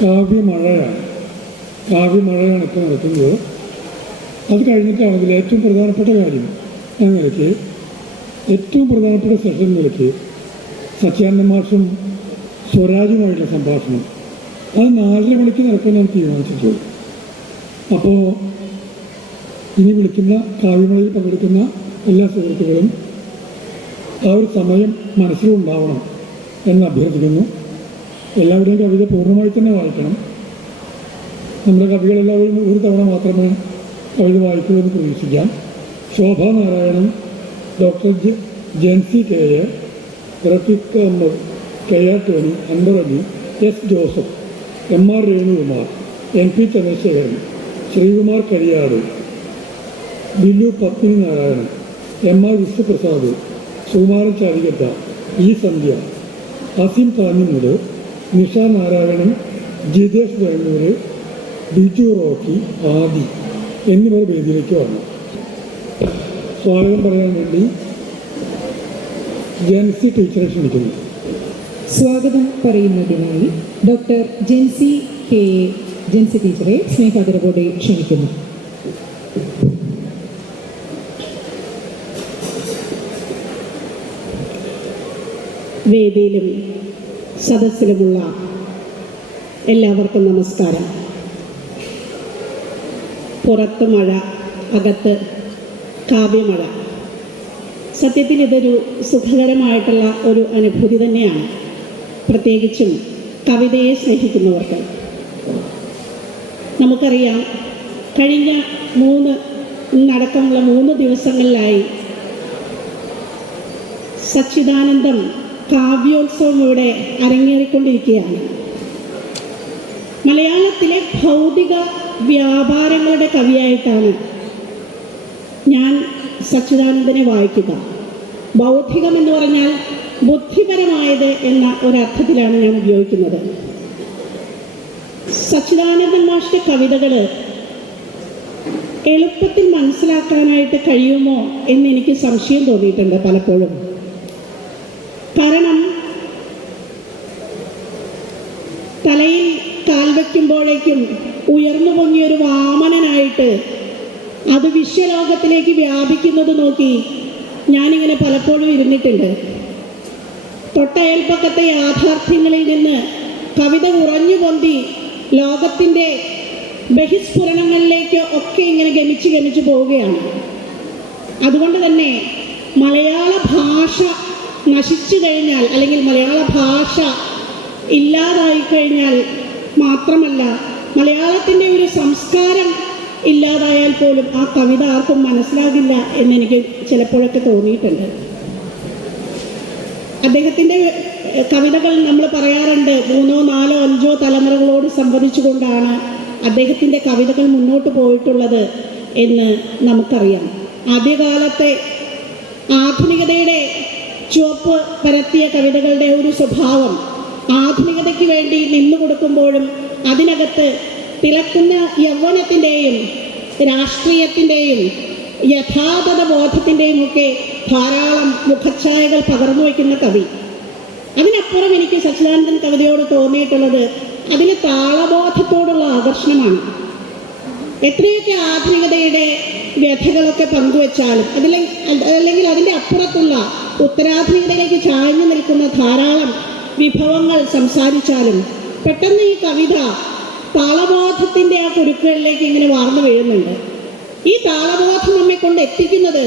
കാവ്യമഴയാണ്. കാവ്യമഴയാണ് ഇപ്പോൾ നടക്കുന്നത്. അത് കഴിഞ്ഞിട്ടാണ് ഇതിൽ ഏറ്റവും പ്രധാനപ്പെട്ട കാര്യം എന്ന നിലയ്ക്ക്, ഏറ്റവും പ്രധാനപ്പെട്ട സെഷൻ നിലയ്ക്ക് സത്യാനന്ദ മാഷും സ്വരാജുമായിട്ടുള്ള സംഭാഷണം അത് 4:30 മണിക്ക് നടക്കുമെന്നാണ് തീരുമാനിച്ചിട്ടുള്ളത്. അപ്പോൾ ഇനി വിളിക്കുന്ന കാവ്യമഴയിൽ പങ്കെടുക്കുന്ന എല്ലാ സുഹൃത്തുക്കളും ആ ഒരു സമയം മനസ്സിലുണ്ടാവണം എന്ന് അഭ്യർത്ഥിക്കുന്നു. എല്ലാവരുടെയും കവിത പൂർണ്ണമായി തന്നെ വായിക്കണം. നമ്മുടെ കവികളെല്ലാവരും ഒരു തവണ മാത്രമേ കവിത വായിക്കൂ എന്ന് പ്രതീക്ഷിക്കാം. Shobha Narayanan, doctor Jency K A, Rafeeq Ahammed, KR Tony, Anwar Ali, S Joseph, MR Renukumar, MP Chandrasekharan, Sreekumar Kariyad, Billu Padmini Narayanan, MR Vishnuprasad, Sukumaran Chalikkatta, E Sandhya, Aseem Kanhimood, Nisha Narayanan, Jithesh Venur, Biju Rocky, Aadi എന്നിവർ വേദിയിലേക്ക് വന്നു. സ്വാഗതം പറയാൻ വേണ്ടി ജെൻസി ടീച്ചറെ ക്ഷണിക്കുന്നു. സ്വാഗതം പറയുന്നതിനായി doctor Jency K A Jency ടീച്ചറെ സ്നേഹാദരവോടെ ക്ഷണിക്കുന്നു. വേദിയിലും സദസ്സിലുമുള്ള എല്ലാവർക്കും നമസ്കാരം. പുറത്ത് മഴ, അകത്ത് കാവ്യമഴ. സത്യത്തിൽ ഇതൊരു സുഖകരമായിട്ടുള്ള ഒരു അനുഭൂതി തന്നെയാണ്, പ്രത്യേകിച്ചും കവിതയെ സ്നേഹിക്കുന്നവർക്ക്. നമുക്കറിയാം, കഴിഞ്ഞ ഇന്നടക്കമുള്ള 3 ദിവസങ്ങളിലായി സച്ചിദാനന്ദം കാവ്യോത്സവം ഇവിടെ അരങ്ങേറിക്കൊണ്ടിരിക്കുകയാണ്. മലയാളത്തിലെ ഭൗതിക വ്യാപാരങ്ങളുടെ കവിയായിട്ടാണ് ഞാൻ സച്ചിദാനന്ദനെ വായിക്കുക. ബൗദ്ധികം എന്ന് പറഞ്ഞാൽ ബുദ്ധിപരമായത് എന്ന ഒരർത്ഥത്തിലാണ് ഞാൻ ഉപയോഗിക്കുന്നത്. സച്ചിദാനന്ദൻ മാഷിന്റെ കവിതകൾ എളുപ്പത്തിൽ മനസ്സിലാക്കാനായിട്ട് കഴിയുമോ എന്നെനിക്ക് സംശയം തോന്നിയിട്ടുണ്ട് പലപ്പോഴും. കാരണം തലയിൽ കാൽ വയ്ക്കുമ്പോഴേക്കും ഉയർന്നു പൊങ്ങിയൊരു വാമനനായിട്ട് അത് വിശ്വലോകത്തിലേക്ക് വ്യാപിക്കുന്നത് നോക്കി ഞാനിങ്ങനെ പലപ്പോഴും ഇരുന്നിട്ടുണ്ട്. തൊട്ടയൽപ്പക്കത്തെ യാഥാർത്ഥ്യങ്ങളിൽ നിന്ന് കവിത ഉറഞ്ഞു പൊന്തി ലോകത്തിൻ്റെ ബഹിസ്ഫുരണങ്ങളിലേക്ക് ഒക്കെ ഇങ്ങനെ ഗമിച്ച് പോവുകയാണ്. അതുകൊണ്ട് തന്നെ മലയാള ഭാഷ നശിച്ചു കഴിഞ്ഞാൽ, അല്ലെങ്കിൽ മലയാള ഭാഷ ഇല്ലാതായി കഴിഞ്ഞാൽ മാത്രമല്ല, മലയാളത്തിൻ്റെ ഒരു സംസ്കാരം ഇല്ലാതായാൽ പോലും ആ കവിത ആർക്കും മനസ്സിലാകില്ല എന്നെനിക്ക് ചിലപ്പോഴൊക്കെ തോന്നിയിട്ടുണ്ട്. അദ്ദേഹത്തിൻ്റെ കവിതകൾ നമ്മൾ പറയാറുണ്ട് 3, 4, 5 തലമുറകളോട് സംവദിച്ചുകൊണ്ടാണ് അദ്ദേഹത്തിൻ്റെ കവിതകൾ മുന്നോട്ട് പോയിട്ടുള്ളത് എന്ന് നമുക്കറിയാം. ആദ്യകാലത്തെ ആധുനികതയുടെ ചുവപ്പ് പരത്തിയ കവിതകളുടെ ഒരു സ്വഭാവം ആധുനികതയ്ക്ക് വേണ്ടി നിന്നു കൊടുക്കുമ്പോഴും അതിനകത്ത് തിളക്കുന്ന യൗവനത്തിൻ്റെയും രാഷ്ട്രീയത്തിൻ്റെയും യഥാർത്ഥ ബോധത്തിൻ്റെയും ഒക്കെ ധാരാളം മുഖച്ഛായകൾ പകർന്നു വയ്ക്കുന്ന കവി. അതിനപ്പുറം എനിക്ക് സച്ചിദാനന്ദൻ കവിതയോട് തോന്നിയിട്ടുള്ളത് അതിലെ താളബോധത്തോടുള്ള ആകർഷണമാണ്. എത്രയൊക്കെ ആധുനികതയുടെ വ്യഥകളൊക്കെ പങ്കുവെച്ചാലും അല്ലെങ്കിൽ അതിൻ്റെ അപ്പുറത്തുള്ള ഉത്തരാധുനികതയിലേക്ക് ചായ്ഞ്ഞു നിൽക്കുന്ന ധാരാളം വിഭവങ്ങൾ സംസാരിച്ചാലും പെട്ടെന്ന് ഈ കവിത താളബോധത്തിൻ്റെ ആ കുരുക്കുകളിലേക്ക് ഇങ്ങനെ വാർന്നു വീഴുന്നുണ്ട്. ഈ താളബോധം നമ്മെ കൊണ്ട് എത്തിക്കുന്നത്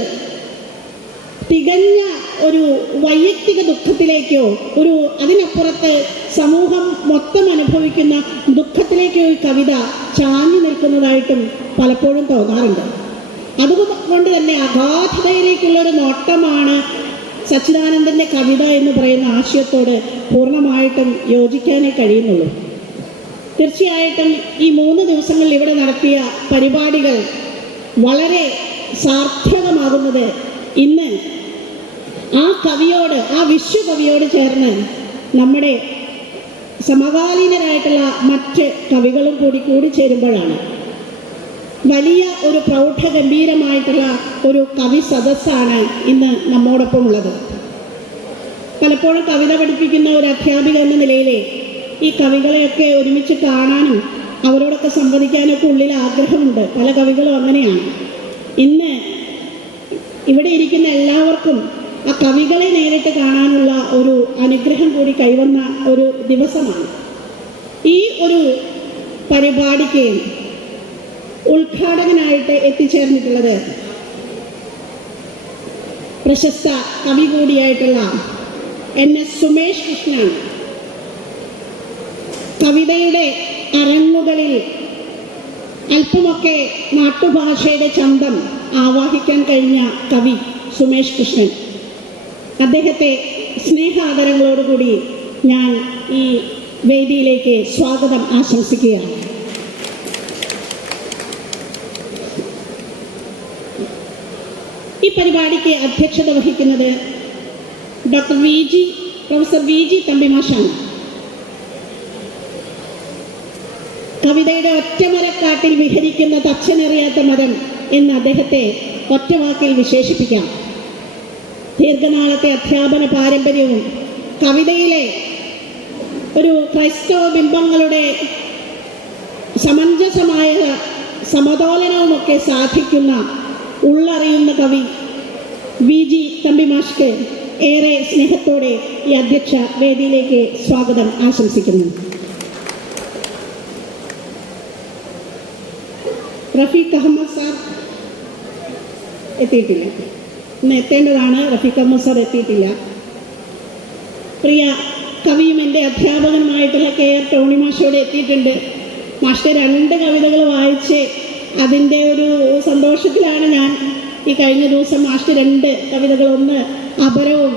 തികഞ്ഞ ഒരു വൈയക്തിക ദുഃഖത്തിലേക്കോ അതിനപ്പുറത്ത് സമൂഹം മൊത്തം അനുഭവിക്കുന്ന ദുഃഖത്തിലേക്കോ ഈ കവിത ചാഞ്ഞു നിൽക്കുന്നതായിട്ടും പലപ്പോഴും തോന്നാറുണ്ട്. അതുകൊണ്ട് തന്നെ അഗാധതയിലേക്കുള്ളൊരു നോട്ടമാണ് സച്ചിദാനന്ദൻ്റെ കവിത എന്ന് പറയുന്ന ആശയത്തോട് പൂർണ്ണമായിട്ടും യോജിക്കാനേ കഴിയുന്നുള്ളൂ. തീർച്ചയായിട്ടും ഈ 3 ദിവസങ്ങളിൽ ഇവിടെ നടത്തിയ പരിപാടികൾ വളരെ സാർത്ഥകമാകുന്നത് ഇന്ന് ആ വിശ്വകവിയോട് ചേർന്ന് നമ്മുടെ സമകാലീനരായിട്ടുള്ള മറ്റ് കവികളും കൂടി ചേരുമ്പോഴാണ്. വലിയ ഒരു പ്രൗഢഗംഭീരമായിട്ടുള്ള ഒരു കവി സദസ്സാണ് ഇന്ന് നമ്മോടൊപ്പം ഉള്ളത്. പലപ്പോഴും കവിത പഠിപ്പിക്കുന്ന ഒരു അധ്യാപിക എന്ന നിലയിൽ ഈ കവികളെയൊക്കെ ഒരുമിച്ച് കാണാനും അവരോടൊക്കെ സംവദിക്കാനൊക്കെ ഉള്ളിൽ ആഗ്രഹമുണ്ട്. പല കവികളും അങ്ങനെയാണ്. ഇന്ന് ഇവിടെ ഇരിക്കുന്ന എല്ലാവർക്കും ആ കവികളെ നേരിട്ട് കാണാനുള്ള ഒരു അനുഗ്രഹം കൂടി കൈവന്ന ഒരു ദിവസമാണ്. ഈ ഒരു പരിപാടിക്ക് ഉദ്ഘാടകനായിട്ട് എത്തിച്ചേർന്നിട്ടുള്ളത് പ്രശസ്ത കവി കൂടിയായിട്ടുള്ള NS സുമേഷ് കൃഷ്ണനാണ്. കവിതയുടെ അരങ്ങുകളിൽ അല്പമൊക്കെ നാട്ടുഭാഷയുടെ ചന്തം ആവാഹിക്കാൻ കഴിഞ്ഞ കവി സുമേഷ് കൃഷ്ണൻ. അദ്ദേഹത്തെ സ്നേഹാദരങ്ങളോടുകൂടി ഞാൻ ഈ വേദിയിലേക്ക് സ്വാഗതം ആശംസിക്കുകയാണ്. ഈ പരിപാടിക്ക് അധ്യക്ഷത വഹിക്കുന്നത് പ്രൊഫസർ VG തമ്പിമാഷാണ്. കവിതയുടെ ഒറ്റമരക്കാട്ടിൽ വിഹരിക്കുന്ന തച്ചനറിയാത്ത മരം എന്ന് അദ്ദേഹത്തെ ഒറ്റവാക്കിൽ വിശേഷിപ്പിക്കാം. ദീർഘനാളത്തെ അധ്യാപന പാരമ്പര്യവും കവിതയിലെ ഒരു ക്രൈസ്തവ ബിംബങ്ങളുടെ സമഞ്ജസമായ സമതോലനവുമൊക്കെ സാധിക്കുന്ന ഉള്ളറിയുന്ന കവി VG തമ്പിമാഷ്ക്ക് ഏറെ സ്നേഹത്തോടെ ഈ അധ്യക്ഷ വേദിയിലേക്ക് സ്വാഗതം ആശംസിക്കുന്നു. റഫീഖ് അഹമ്മദ് സാർ എത്തിയിട്ടില്ല. ഇന്ന് എത്തേണ്ടതാണ്. റഫീഖ് അഹമ്മദ് സാർ എത്തിയിട്ടില്ല. പ്രിയ കവിയും എൻ്റെ അധ്യാപകനുമായിട്ടുള്ള KR ടോണി മാഷോട് എത്തിയിട്ടുണ്ട്. മാഷത്തെ 2 കവിതകൾ വായിച്ച് അതിൻ്റെ ഒരു സന്തോഷത്തിലാണ് ഞാൻ ഈ കഴിഞ്ഞ ദിവസം മാഷത്തെ 2 കവിതകൾ, ഒന്ന് അപരവും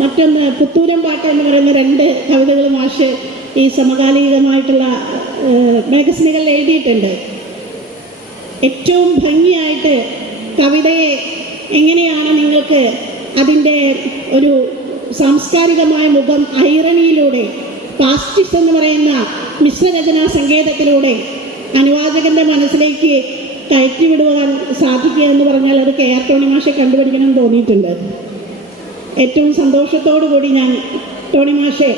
മറ്റൊന്ന് പുത്തൂരം പാട്ട് എന്ന് പറയുന്ന 2 കവിതകൾ മാഷ് ഈ സമകാലികമായിട്ടുള്ള മാഗസിനുകളിൽ എഴുതിയിട്ടുണ്ട്. ഏറ്റവും ഭംഗിയായിട്ട് കവിതയെ എങ്ങനെയാണ് നിങ്ങൾക്ക് അതിൻ്റെ ഒരു സാംസ്കാരികമായ മുഖം ഐറണിയിലൂടെ, പാസ്റ്റിക്സ് എന്ന് പറയുന്ന മിശ്രരചനാ സങ്കേതത്തിലൂടെ അനുവാചകന്റെ മനസ്സിലേക്ക് കയറ്റിവിടുവാൻ സാധിക്കുക എന്ന് പറഞ്ഞാൽ അത് KR ടോണി മാഷെ കണ്ടുപിടിക്കണം എന്ന് തോന്നിയിട്ടുണ്ട്. ഏറ്റവും സന്തോഷത്തോടു കൂടി ഞാൻ ടോണി മാഷെ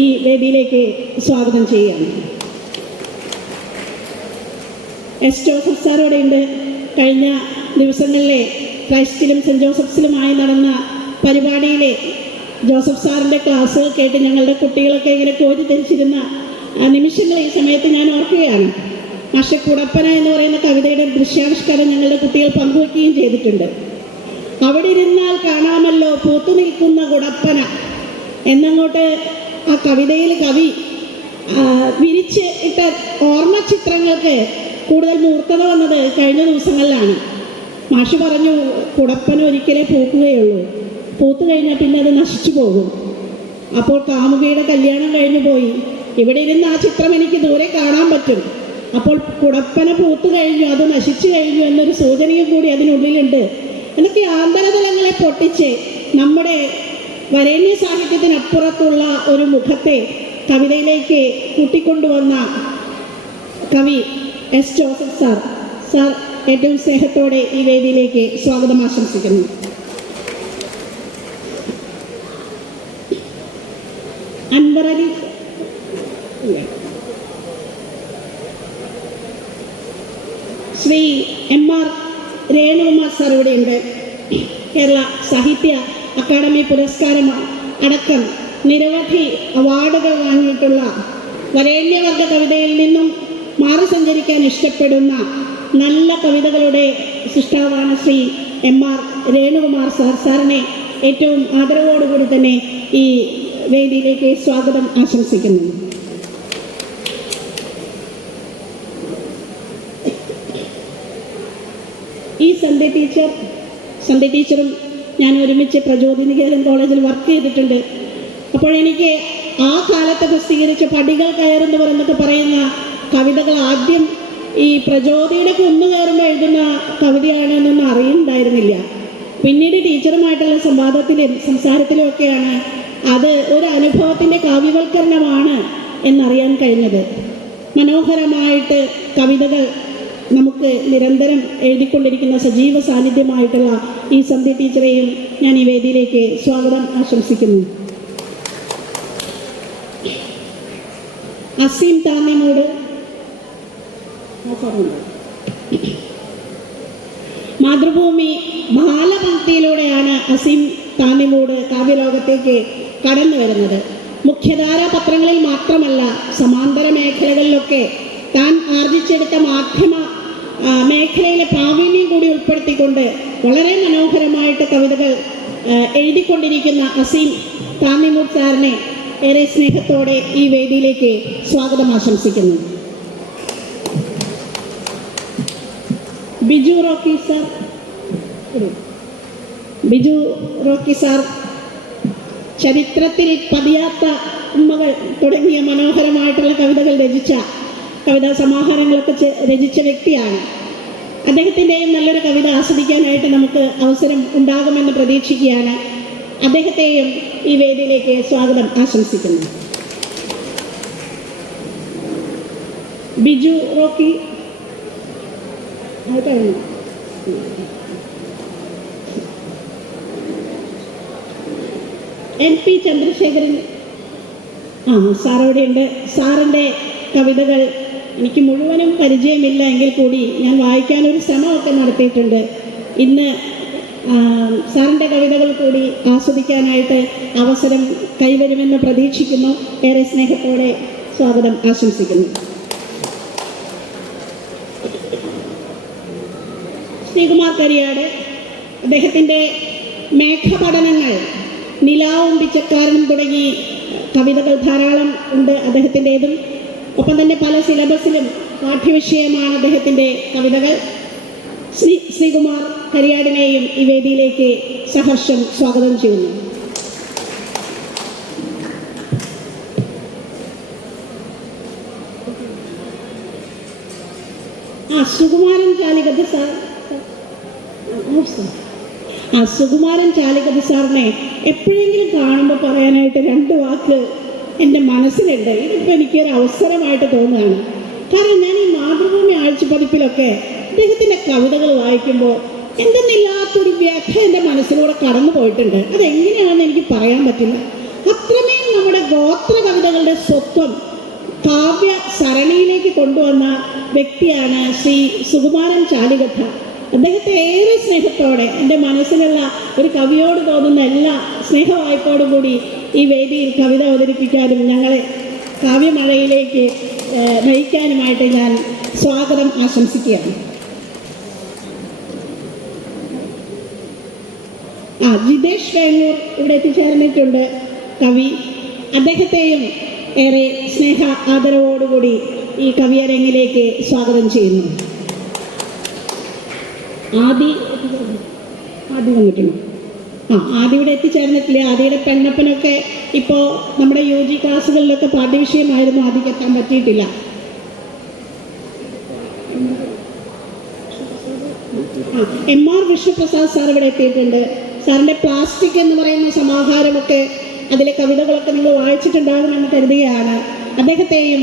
ഈ വേദിയിലേക്ക് സ്വാഗതം ചെയ്യുകയാണ്. S ജോസഫ് സാറോടെ ഉണ്ട്. കഴിഞ്ഞ ദിവസങ്ങളിലെ ക്രൈസ്റ്റിലും സെൻറ്റ് ജോസഫ്സിലുമായി നടന്ന പരിപാടിയിലെ ജോസഫ് സാറിൻ്റെ ക്ലാസ്സുകൾ കേട്ട് ഞങ്ങളുടെ കുട്ടികളൊക്കെ ഇങ്ങനെ കോരിധരിച്ചിരുന്ന നിമിഷങ്ങൾ ഈ സമയത്ത് ഞാൻ ഓർക്കുകയാണ്. മാഷെ കുടപ്പന എന്ന് പറയുന്ന കവിതയുടെ ദൃശ്യാവിഷ്കാരം ഞങ്ങളുടെ കുട്ടികൾ പങ്കുവയ്ക്കുകയും ചെയ്തിട്ടുണ്ട്. അവിടെ ഇരുന്നാൽ കാണാമല്ലോ പൂത്തു നിൽക്കുന്ന കുടപ്പന എന്നങ്ങോട്ട് ആ കവിതയിൽ കവി വിരിച്ച് ഇട്ട ഓർമ്മ ചിത്രങ്ങൾക്ക് കൂടുതൽ മൂർത്തത വന്നത് കഴിഞ്ഞ ദിവസങ്ങളിലാണ്. മാഷ് പറഞ്ഞു കുടപ്പന ഒരിക്കലേ പൂക്കുകയുള്ളൂ, പൂത്തു കഴിഞ്ഞാൽ പിന്നെ അത് നശിച്ചു പോകും. അപ്പോൾ കാമുകിയുടെ കല്യാണം കഴിഞ്ഞു പോയി. ഇവിടെ ഇരുന്ന് ആ ചിത്രം എനിക്ക് ദൂരെ കാണാൻ പറ്റും. അപ്പോൾ കുടപ്പന പൂത്തു കഴിഞ്ഞു, അത് നശിച്ചു കഴിഞ്ഞു എന്നൊരു സൂചനയും കൂടി അതിനുള്ളിലുണ്ട്. എന്നൊക്കെ ആന്തരതലങ്ങളെ പൊട്ടിച്ച് നമ്മുടെ വരേണ്യ സാഹിത്യത്തിനപ്പുറത്തുള്ള ഒരു മുഖത്തെ കവിതയിലേക്ക് കൂട്ടിക്കൊണ്ടുവന്ന കവി S ജോസഫ് സാർ ഏറ്റവും സ്നേഹത്തോടെ ഈ വേദിയിലേക്ക് സ്വാഗതം ആശംസിക്കുന്നു. അൻവർ അലി ശ്രീ MR രേണുകുമാർ സാർ ഇവിടെയുണ്ട്. കേരള സാഹിത്യ അക്കാദമി പുരസ്കാരം അടക്കം നിരവധി അവാർഡുകൾ വാങ്ങിയിട്ടുള്ള വരേണ്യവർഗ കവിതയിൽ നിന്നും മാറി സഞ്ചരിക്കാൻ ഇഷ്ടപ്പെടുന്ന നല്ല കവിതകളുടെ സൃഷ്ടാവാണ് ശ്രീ MR രേണുകുമാർ സാറിനെ ഏറ്റവും ആദരവോടുകൂടി തന്നെ ഈ വേദിയിലേക്ക് സ്വാഗതം ആശംസിക്കുന്നു. ഈ സന്ധ്യ ടീച്ചറും ഞാൻ ഒരുമിച്ച് പ്രചോദനികേതൻ കോളേജിൽ വർക്ക് ചെയ്തിട്ടുണ്ട്. അപ്പോൾ എനിക്ക് ആ കാലത്ത് പ്രസിദ്ധീകരിച്ച പടികൾ കയറുന്നു എന്നൊക്കെ പറയുന്ന കവിതകൾ ആദ്യം ഈ പ്രചോദനയുടെ കുന്നു കയറുമ്പോൾ എഴുതുന്ന കവിതയാണെന്നൊന്നും അറിയുന്നുണ്ടായിരുന്നില്ല. പിന്നീട് ടീച്ചറുമായിട്ടുള്ള സംസാരത്തിലും ഒക്കെയാണ് അത് ഒരു അനുഭവത്തിൻ്റെ കാവ്യവൽക്കരണമാണ് എന്നറിയാൻ കഴിഞ്ഞത്. മനോഹരമായിട്ട് കവിതകൾ നമുക്ക് നിരന്തരം എഴുതിക്കൊണ്ടിരിക്കുന്ന സജീവ സാന്നിധ്യമായിട്ടുള്ള ഈ സന്ധ്യ ടീച്ചറെയും ഞാൻ ഈ വേദിയിലേക്ക് സ്വാഗതം ആശംസിക്കുന്നു. അസീം താന്നിമൂട്, മാതൃഭൂമി ബാലപംക്തിയിലൂടെയാണ് അസീം താന്നിമൂട് കാവ്യലോകത്തേക്ക് കടന്നു വരുന്നത്. മുഖ്യധാരാ പത്രങ്ങളിൽ മാത്രമല്ല, സമാന്തര മേഖലകളിലൊക്കെ താൻ ആർജിച്ചെടുത്ത മാധ്യമ മേഖലയിലെ പ്രാവീണ്യം കൂടി ഉൾപ്പെടുത്തിക്കൊണ്ട് വളരെ മനോഹരമായിട്ട് കവിതകൾ എഴുതിക്കൊണ്ടിരിക്കുന്ന അസീം താന്നിമൂട് സാറിനെ ഏറെ സ്നേഹത്തോടെ ഈ വേദിയിലേക്ക് സ്വാഗതം ആശംസിക്കുന്നു. ബിജു റോക്കി സാർ ചരിത്രത്തിൽ പതിയാത്ത ഉമ്മകൾ തുടങ്ങിയ മനോഹരമായിട്ടുള്ള കവിതകൾ രചിച്ച കവിതാ സമാഹാരങ്ങളൊക്കെ രചിച്ച വ്യക്തിയാണ്. അദ്ദേഹത്തിൻ്റെയും നല്ലൊരു കവിത ആസ്വദിക്കാനായിട്ട് നമുക്ക് അവസരം ഉണ്ടാകുമെന്ന് പ്രതീക്ഷിക്കുകയാണ്. അദ്ദേഹത്തെയും ഈ വേദിയിലേക്ക് സ്വാഗതം ആശംസിക്കുന്നു. ബിജു റോക്കി MP ചന്ദ്രശേഖരൻ സാറോടെയുണ്ട്. സാറിൻ്റെ കവിതകൾ എനിക്ക് മുഴുവനും പരിചയമില്ല എങ്കിൽ കൂടി ഞാൻ വായിക്കാനൊരു ശ്രമമൊക്കെ നടത്തിയിട്ടുണ്ട്. ഇന്ന് സാറിൻ്റെ കവിതകൾ കൂടി ആസ്വദിക്കാനായിട്ട് അവസരം കൈവരുമെന്ന് പ്രതീക്ഷിക്കുന്നു. ഏറെ സ്നേഹത്തോടെ സ്വാഗതം ആശംസിക്കുന്നു. ശ്രീകുമാർ കരിയാട്, അദ്ദേഹത്തിൻ്റെ മേഘപഠനങ്ങൾ, നിലാവും പിച്ചക്കാരനും തുടങ്ങി കവിതകൾ ധാരാളം ഉണ്ട് അദ്ദേഹത്തിൻ്റെതും. ഒപ്പം തന്നെ പല സിലബസിലും പാഠ്യവിഷയമാണ് അദ്ദേഹത്തിൻ്റെ കവിതകൾ. ശ്രീകുമാർ കരിയാടിനെയും ഈ വേദിയിലേക്ക് സഹർഷം സ്വാഗതം ചെയ്യുന്നു. സുകുമാരൻ ചാലികത്ത് സാറിനെ എപ്പോഴെങ്കിലും കാണുമ്പോൾ പറയാനായിട്ട് 2 വാക്ക് എൻ്റെ മനസ്സിലുണ്ട്. ഇതിപ്പോൾ എനിക്കൊരു അവസരമായിട്ട് തോന്നുകയാണ്. കാരണം ഞാൻ ഈ മാതൃഭൂമി ആഴ്ചപ്പതിപ്പിലൊക്കെ അദ്ദേഹത്തിൻ്റെ കവിതകൾ വായിക്കുമ്പോൾ എന്തെന്നില്ലാത്തൊരു വ്യഥ എൻ്റെ മനസ്സിലൂടെ കടന്നു പോയിട്ടുണ്ട്. അതെങ്ങനെയാണെന്ന് എനിക്ക് പറയാൻ പറ്റില്ല. അത്രമേൽ നമ്മുടെ ഗോത്ര കവിതകളുടെ സ്വത്വം കാവ്യ സരണിയിലേക്ക് കൊണ്ടുവന്ന വ്യക്തിയാണ് ശ്രീ സുകുമാരൻ ചാലികഥ. അദ്ദേഹത്തെ ഏറെ സ്നേഹത്തോടെ എൻ്റെ മനസ്സിലുള്ള ഒരു കവിയോട് തോന്നുന്ന എല്ലാ സ്നേഹവായ്പോടും കൂടി ഈ വേദിയിൽ കവിത അവതരിപ്പിക്കാനും ഞങ്ങളെ കാവ്യമഴയിലേക്ക് നയിക്കാനുമായിട്ട് ഞാൻ സ്വാഗതം ആശംസിക്കുകയാണ്. ജിതേഷ് വേങ്ങൂർ ഇവിടെ എത്തിച്ചേർന്നിട്ടുണ്ട്, കവി. അദ്ദേഹത്തെയും ഏറെ സ്നേഹ ആദരവോടുകൂടി ഈ കവിയരങ്ങിലേക്ക് സ്വാഗതം ചെയ്യുന്നു. ആദി വന്നിട്ടുണ്ട്. ആദി ഇവിടെ എത്തിച്ചേർന്നിട്ടില്ല. ആദിയുടെ പെണ്ണപ്പനൊക്കെ ഇപ്പോൾ നമ്മുടെ UG ക്ലാസ്സുകളിലൊക്കെ പാഠ്യവിഷയമായിരുന്നു. ആദിക്ക് എത്താൻ പറ്റിയിട്ടില്ല. MR വിഷ്ണുപ്രസാദ് സാർ ഇവിടെ എത്തിയിട്ടുണ്ട്. സാറിൻ്റെ പ്ലാസ്റ്റിക് എന്ന് പറയുന്ന സമാഹാരമൊക്കെ, അതിലെ കവിതകളൊക്കെ നിങ്ങൾ വായിച്ചിട്ടുണ്ടാകുമെന്ന് കരുതുകയാണ്. അദ്ദേഹത്തെയും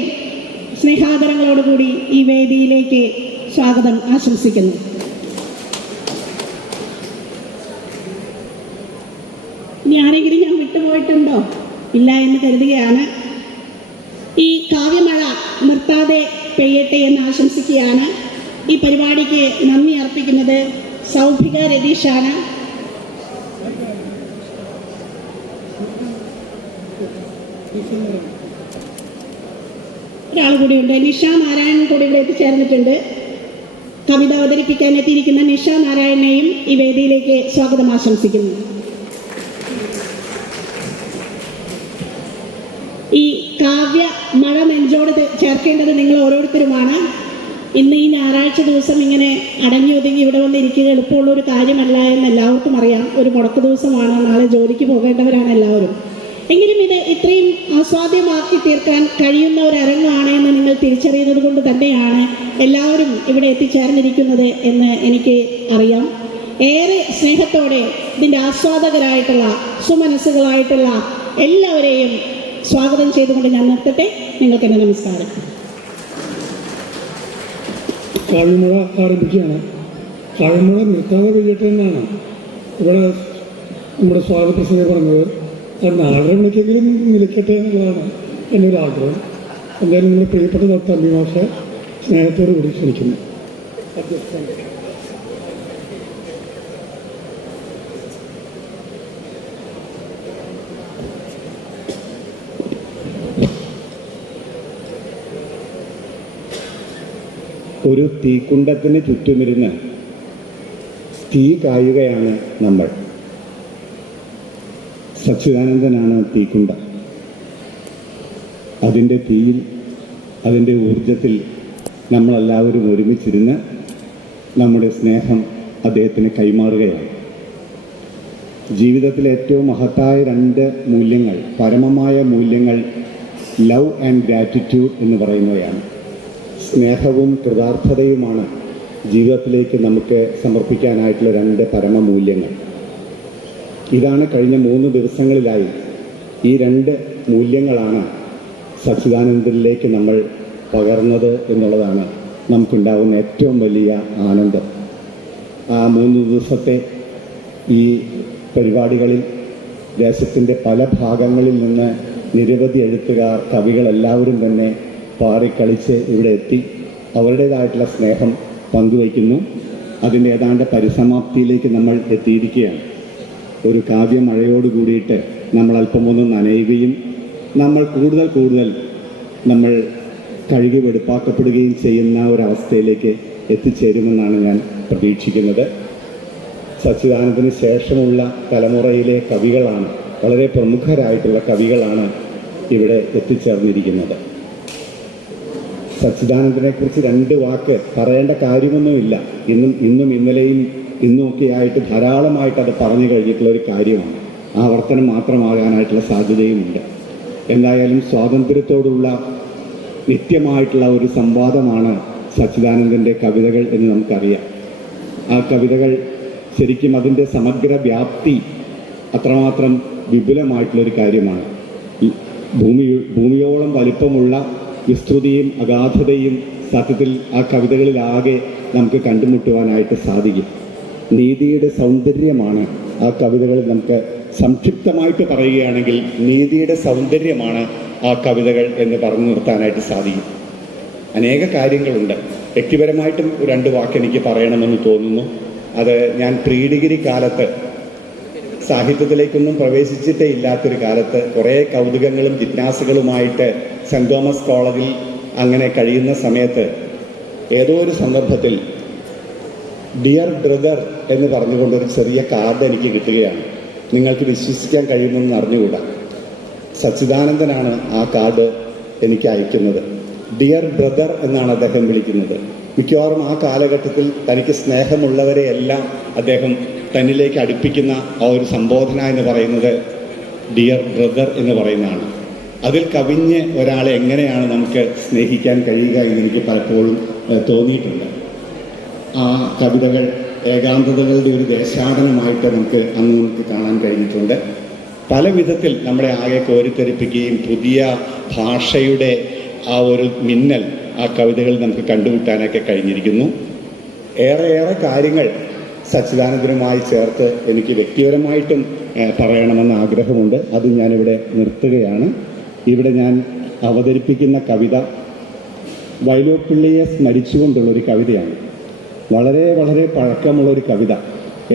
സ്നേഹാദരങ്ങളോടുകൂടി ഈ വേദിയിലേക്ക് സ്വാഗതം ആശംസിക്കുന്നു. ഇനി ആരെങ്കിലും ഞാൻ വിട്ടുപോയിട്ടുണ്ടോ? ഇല്ല എന്ന് കരുതുകയാണ്. ഈ കാവ്യമഴ നിർത്താതെ പെയ്യട്ടെ എന്ന് ആശംസിക്കുകയാണ്. ഈ പരിപാടിക്ക് നന്ദി അർപ്പിക്കുന്നത് സൗഭിക രതീഷാണ്. ഒരാൾ കൂടിയുണ്ട്, നിഷ നാരായണൻ കൂടി ഇവിടെ എത്തിച്ചേർന്നിട്ടുണ്ട്. കവിത അവതരിപ്പിക്കാൻ എത്തിയിരിക്കുന്ന നിഷ നാരായണനെയും ഈ വേദിയിലേക്ക് സ്വാഗതം ആശംസിക്കുന്നു. ഈ കാവ്യ മഴ നെഞ്ചോട് ചേർക്കേണ്ടത് നിങ്ങൾ ഓരോരുത്തരുമാണ്. ഇന്ന് ഈ ഞായറാഴ്ച ദിവസം ഇങ്ങനെ അടങ്ങി ഒതുങ്ങി ഇവിടെ വന്നിരിക്കുക എളുപ്പമുള്ള ഒരു കാര്യമല്ല എന്ന് എല്ലാവർക്കും അറിയാം. ഒരു മുടക്ക് ദിവസമാണ്, നാളെ ജോലിക്ക് പോകേണ്ടവരാണ് എല്ലാവരും. എങ്കിലും ഇത് ഇത്രയും ആസ്വാദ്യമാക്കി തീർക്കാൻ കഴിയുന്ന ഒരു അരങ്ങാണ് എന്ന് നിങ്ങൾ തിരിച്ചറിയുന്നത് കൊണ്ട് തന്നെയാണ് എല്ലാവരും ഇവിടെ എത്തിച്ചേർന്നിരിക്കുന്നത് എന്ന് എനിക്ക് അറിയാം. ഏറെ സ്നേഹത്തോടെ ഇതിൻ്റെ ആസ്വാദകരായിട്ടുള്ള സുമനസ്സുകളായിട്ടുള്ള എല്ലാവരെയും സ്വാഗതം ചെയ്തുകൊണ്ട് ഞാൻ നിർത്തട്ടെ. നിങ്ങൾക്ക് എൻ്റെ നമസ്കാരം. കാവ്യമഴ ആരംഭിക്കുകയാണ്. കാവ്യമഴ നിർത്താതെ പെയ്യട്ടെ എന്നാണ് ഇവിടെ നമ്മുടെ സ്വാഗത പ്രസംഗം പറഞ്ഞത്. അത് 4:30 മണിക്കെങ്കിലും നിലയ്ക്കട്ടെ എന്നുള്ളതാണ് എന്നൊരാഗ്രഹം. എന്തായാലും നിങ്ങളുടെ പ്രിയപ്പെട്ട ഡോക്ടർ അമ്പിമാഷെ സ്നേഹത്തോടു കൂടി ക്ഷണിക്കുന്നു. ഒരു തീക്കുണ്ടത്തിന് ചുറ്റുമിരുന്ന് തീ കായുകയാണ് നമ്മൾ. സച്ചിദാനന്ദനാണ് തീക്കുണ്ട. അതിൻ്റെ തീയിൽ, അതിൻ്റെ ഊർജത്തിൽ നമ്മളെല്ലാവരും ഒരുമിച്ചിരുന്ന് നമ്മുടെ സ്നേഹം അദ്ദേഹത്തിന് കൈമാറുകയാണ്. ജീവിതത്തിലെ ഏറ്റവും മഹത്തായ 2 മൂല്യങ്ങൾ, പരമമായ മൂല്യങ്ങൾ ലവ് ആൻഡ് ഗ്രാറ്റിറ്റ്യൂഡ് എന്ന് പറയുന്നവയാണ്. സ്നേഹവും കൃതാർത്ഥതയുമാണ് ജീവിതത്തിലേക്ക് നമുക്ക് സമർപ്പിക്കാനായിട്ടുള്ള 2 പരമമൂല്യങ്ങൾ. ഇതാണ് കഴിഞ്ഞ 3 ദിവസങ്ങളിലായി ഈ 2 മൂല്യങ്ങളാണ് സച്ചിദാനന്ദനിലേക്ക് നമ്മൾ പകർന്നത് എന്നുള്ളതാണ് നമുക്കുണ്ടാകുന്ന ഏറ്റവും വലിയ ആനന്ദം. ആ 3 ദിവസത്തെ ഈ പരിപാടികളിൽ ദേശത്തിൻ്റെ പല ഭാഗങ്ങളിൽ നിന്ന് നിരവധി എഴുത്തുകാർ, കവികളെല്ലാവരും തന്നെ പാറിക്കളിച്ച് ഇവിടെ എത്തി അവരുടേതായിട്ടുള്ള സ്നേഹം പങ്കുവയ്ക്കുന്നു. അതിൻ്റെ ഏതാണ്ട് പരിസമാപ്തിയിലേക്ക് നമ്മൾ എത്തിയിരിക്കുകയാണ്. ഒരു കാവ്യമഴയോട് കൂടിയിട്ട് നമ്മൾ അല്പമൊന്ന് നനയുകയും നമ്മൾ കൂടുതൽ നമ്മൾ കഴുകി വെടുപ്പാക്കപ്പെടുകയും ചെയ്യുന്ന ഒരവസ്ഥയിലേക്ക് എത്തിച്ചേരുമെന്നാണ് ഞാൻ പ്രതീക്ഷിക്കുന്നത്. സച്ചിദാനന്ദന് ശേഷമുള്ള തലമുറയിലെ കവികളാണ്, വളരെ പ്രമുഖരായിട്ടുള്ള കവികളാണ് ഇവിടെ എത്തിച്ചേർന്നിരിക്കുന്നത്. സച്ചിദാനന്ദനെക്കുറിച്ച് 2 വാക്ക് പറയേണ്ട കാര്യമൊന്നുമില്ല. ഇന്നും ഇന്നലെയും ഇന്നുമൊക്കെയായിട്ട് ധാരാളമായിട്ട് അത് പറഞ്ഞു കഴിഞ്ഞിട്ടുള്ളൊരു കാര്യമാണ്. ആവർത്തനം മാത്രമാകാനായിട്ടുള്ള സാധ്യതയുമുണ്ട്. എന്തായാലും സ്വാതന്ത്ര്യത്തോടുള്ള നിത്യമായിട്ടുള്ള ഒരു സംവാദമാണ് സച്ചിദാനന്ദൻ്റെ കവിതകൾ എന്ന് നമുക്കറിയാം. ആ കവിതകൾ ശരിക്കും അതിൻ്റെ സമഗ്ര വ്യാപ്തി അത്രമാത്രം വിപുലമായിട്ടുള്ളൊരു കാര്യമാണ്. ഭൂമിയോളം വലിപ്പമുള്ള വിസ്തൃതിയും അഗാധതയും സത്യത്തിൽ ആ കവിതകളിലാകെ നമുക്ക് കണ്ടുമുട്ടുവാനായിട്ട് സാധിക്കും. നീതിയുടെ സൗന്ദര്യമാണ് ആ കവിതകളിൽ നമുക്ക് സംക്ഷിപ്തമായിട്ട് പറയുകയാണെങ്കിൽ നീതിയുടെ സൗന്ദര്യമാണ് ആ കവിതകൾ എന്ന് പറഞ്ഞു നിർത്താനായിട്ട് സാധിക്കും. അനേക കാര്യങ്ങളുണ്ട്. വ്യക്തിപരമായിട്ടും 2 വാക്ക് എനിക്ക് പറയണമെന്ന് തോന്നുന്നു. അത് ഞാൻ പ്രീ ഡിഗ്രി കാലത്ത്, സാഹിത്യത്തിലേക്കൊന്നും പ്രവേശിച്ചിട്ടേ ഇല്ലാത്തൊരു കാലത്ത്, കുറേ കൗതുകങ്ങളും ജിജ്ഞാസകളുമായിട്ട് സെൻറ് തോമസ് കോളേജിൽ അങ്ങനെ കഴിയുന്ന സമയത്ത് ഏതോ ഒരു സന്ദർഭത്തിൽ ഡിയർ ബ്രദർ എന്ന് പറഞ്ഞുകൊണ്ടൊരു ചെറിയ കാർഡ് എനിക്ക് കിട്ടുകയാണ്. നിങ്ങൾക്ക് വിശ്വസിക്കാൻ കഴിയുമെന്ന് അറിഞ്ഞുകൂടാ, സച്ചിദാനന്ദനാണ് ആ കാർഡ് എനിക്ക് അയക്കുന്നത്. ഡിയർ ബ്രദർ എന്നാണ് അദ്ദേഹം വിളിക്കുന്നത്. മിക്കവാറും ആ കാലഘട്ടത്തിൽ തനിക്ക് സ്നേഹമുള്ളവരെയെല്ലാം അദ്ദേഹം തന്നിലേക്ക് അടുപ്പിക്കുന്ന ആ ഒരു സംബോധന എന്ന് പറയുന്നത് ഡിയർ ബ്രദർ എന്ന് പറയുന്നതാണ്. അതിൽ കവിഞ്ഞ് ഒരാളെ എങ്ങനെയാണ് നമുക്ക് സ്നേഹിക്കാൻ കഴിയുക എന്ന് എനിക്ക് പലപ്പോഴും തോന്നിയിട്ടുണ്ട്. ആ കവിതകൾ ഏകാന്തതകളുടെ ഒരു ദേശാടനമായിട്ട് നമുക്ക് കാണാൻ കഴിഞ്ഞിട്ടുണ്ട്. പല വിധത്തിൽ നമ്മളെ ആകെ കോരിത്തെരിപ്പിക്കുകയും പുതിയ ഭാഷയുടെ ആ ഒരു മിന്നൽ ആ കവിതകളിൽ നമുക്ക് കണ്ടുമുട്ടാനൊക്കെ കഴിഞ്ഞിരിക്കുന്നു. ഏറെ കാര്യങ്ങൾ സച്ചിദാനന്ദനുമായി ചേർത്ത് എനിക്ക് വ്യക്തിപരമായിട്ടും പറയണമെന്ന് ആഗ്രഹമുണ്ട്. അത് ഞാനിവിടെ നിർത്തുകയാണ്. ഇവിടെ ഞാൻ അവതരിപ്പിക്കുന്ന കവിത വൈലോപ്പിള്ളിയെ സ്മരിച്ചുകൊണ്ടുള്ളൊരു കവിതയാണ്. വളരെ പഴക്കമുള്ളൊരു കവിത.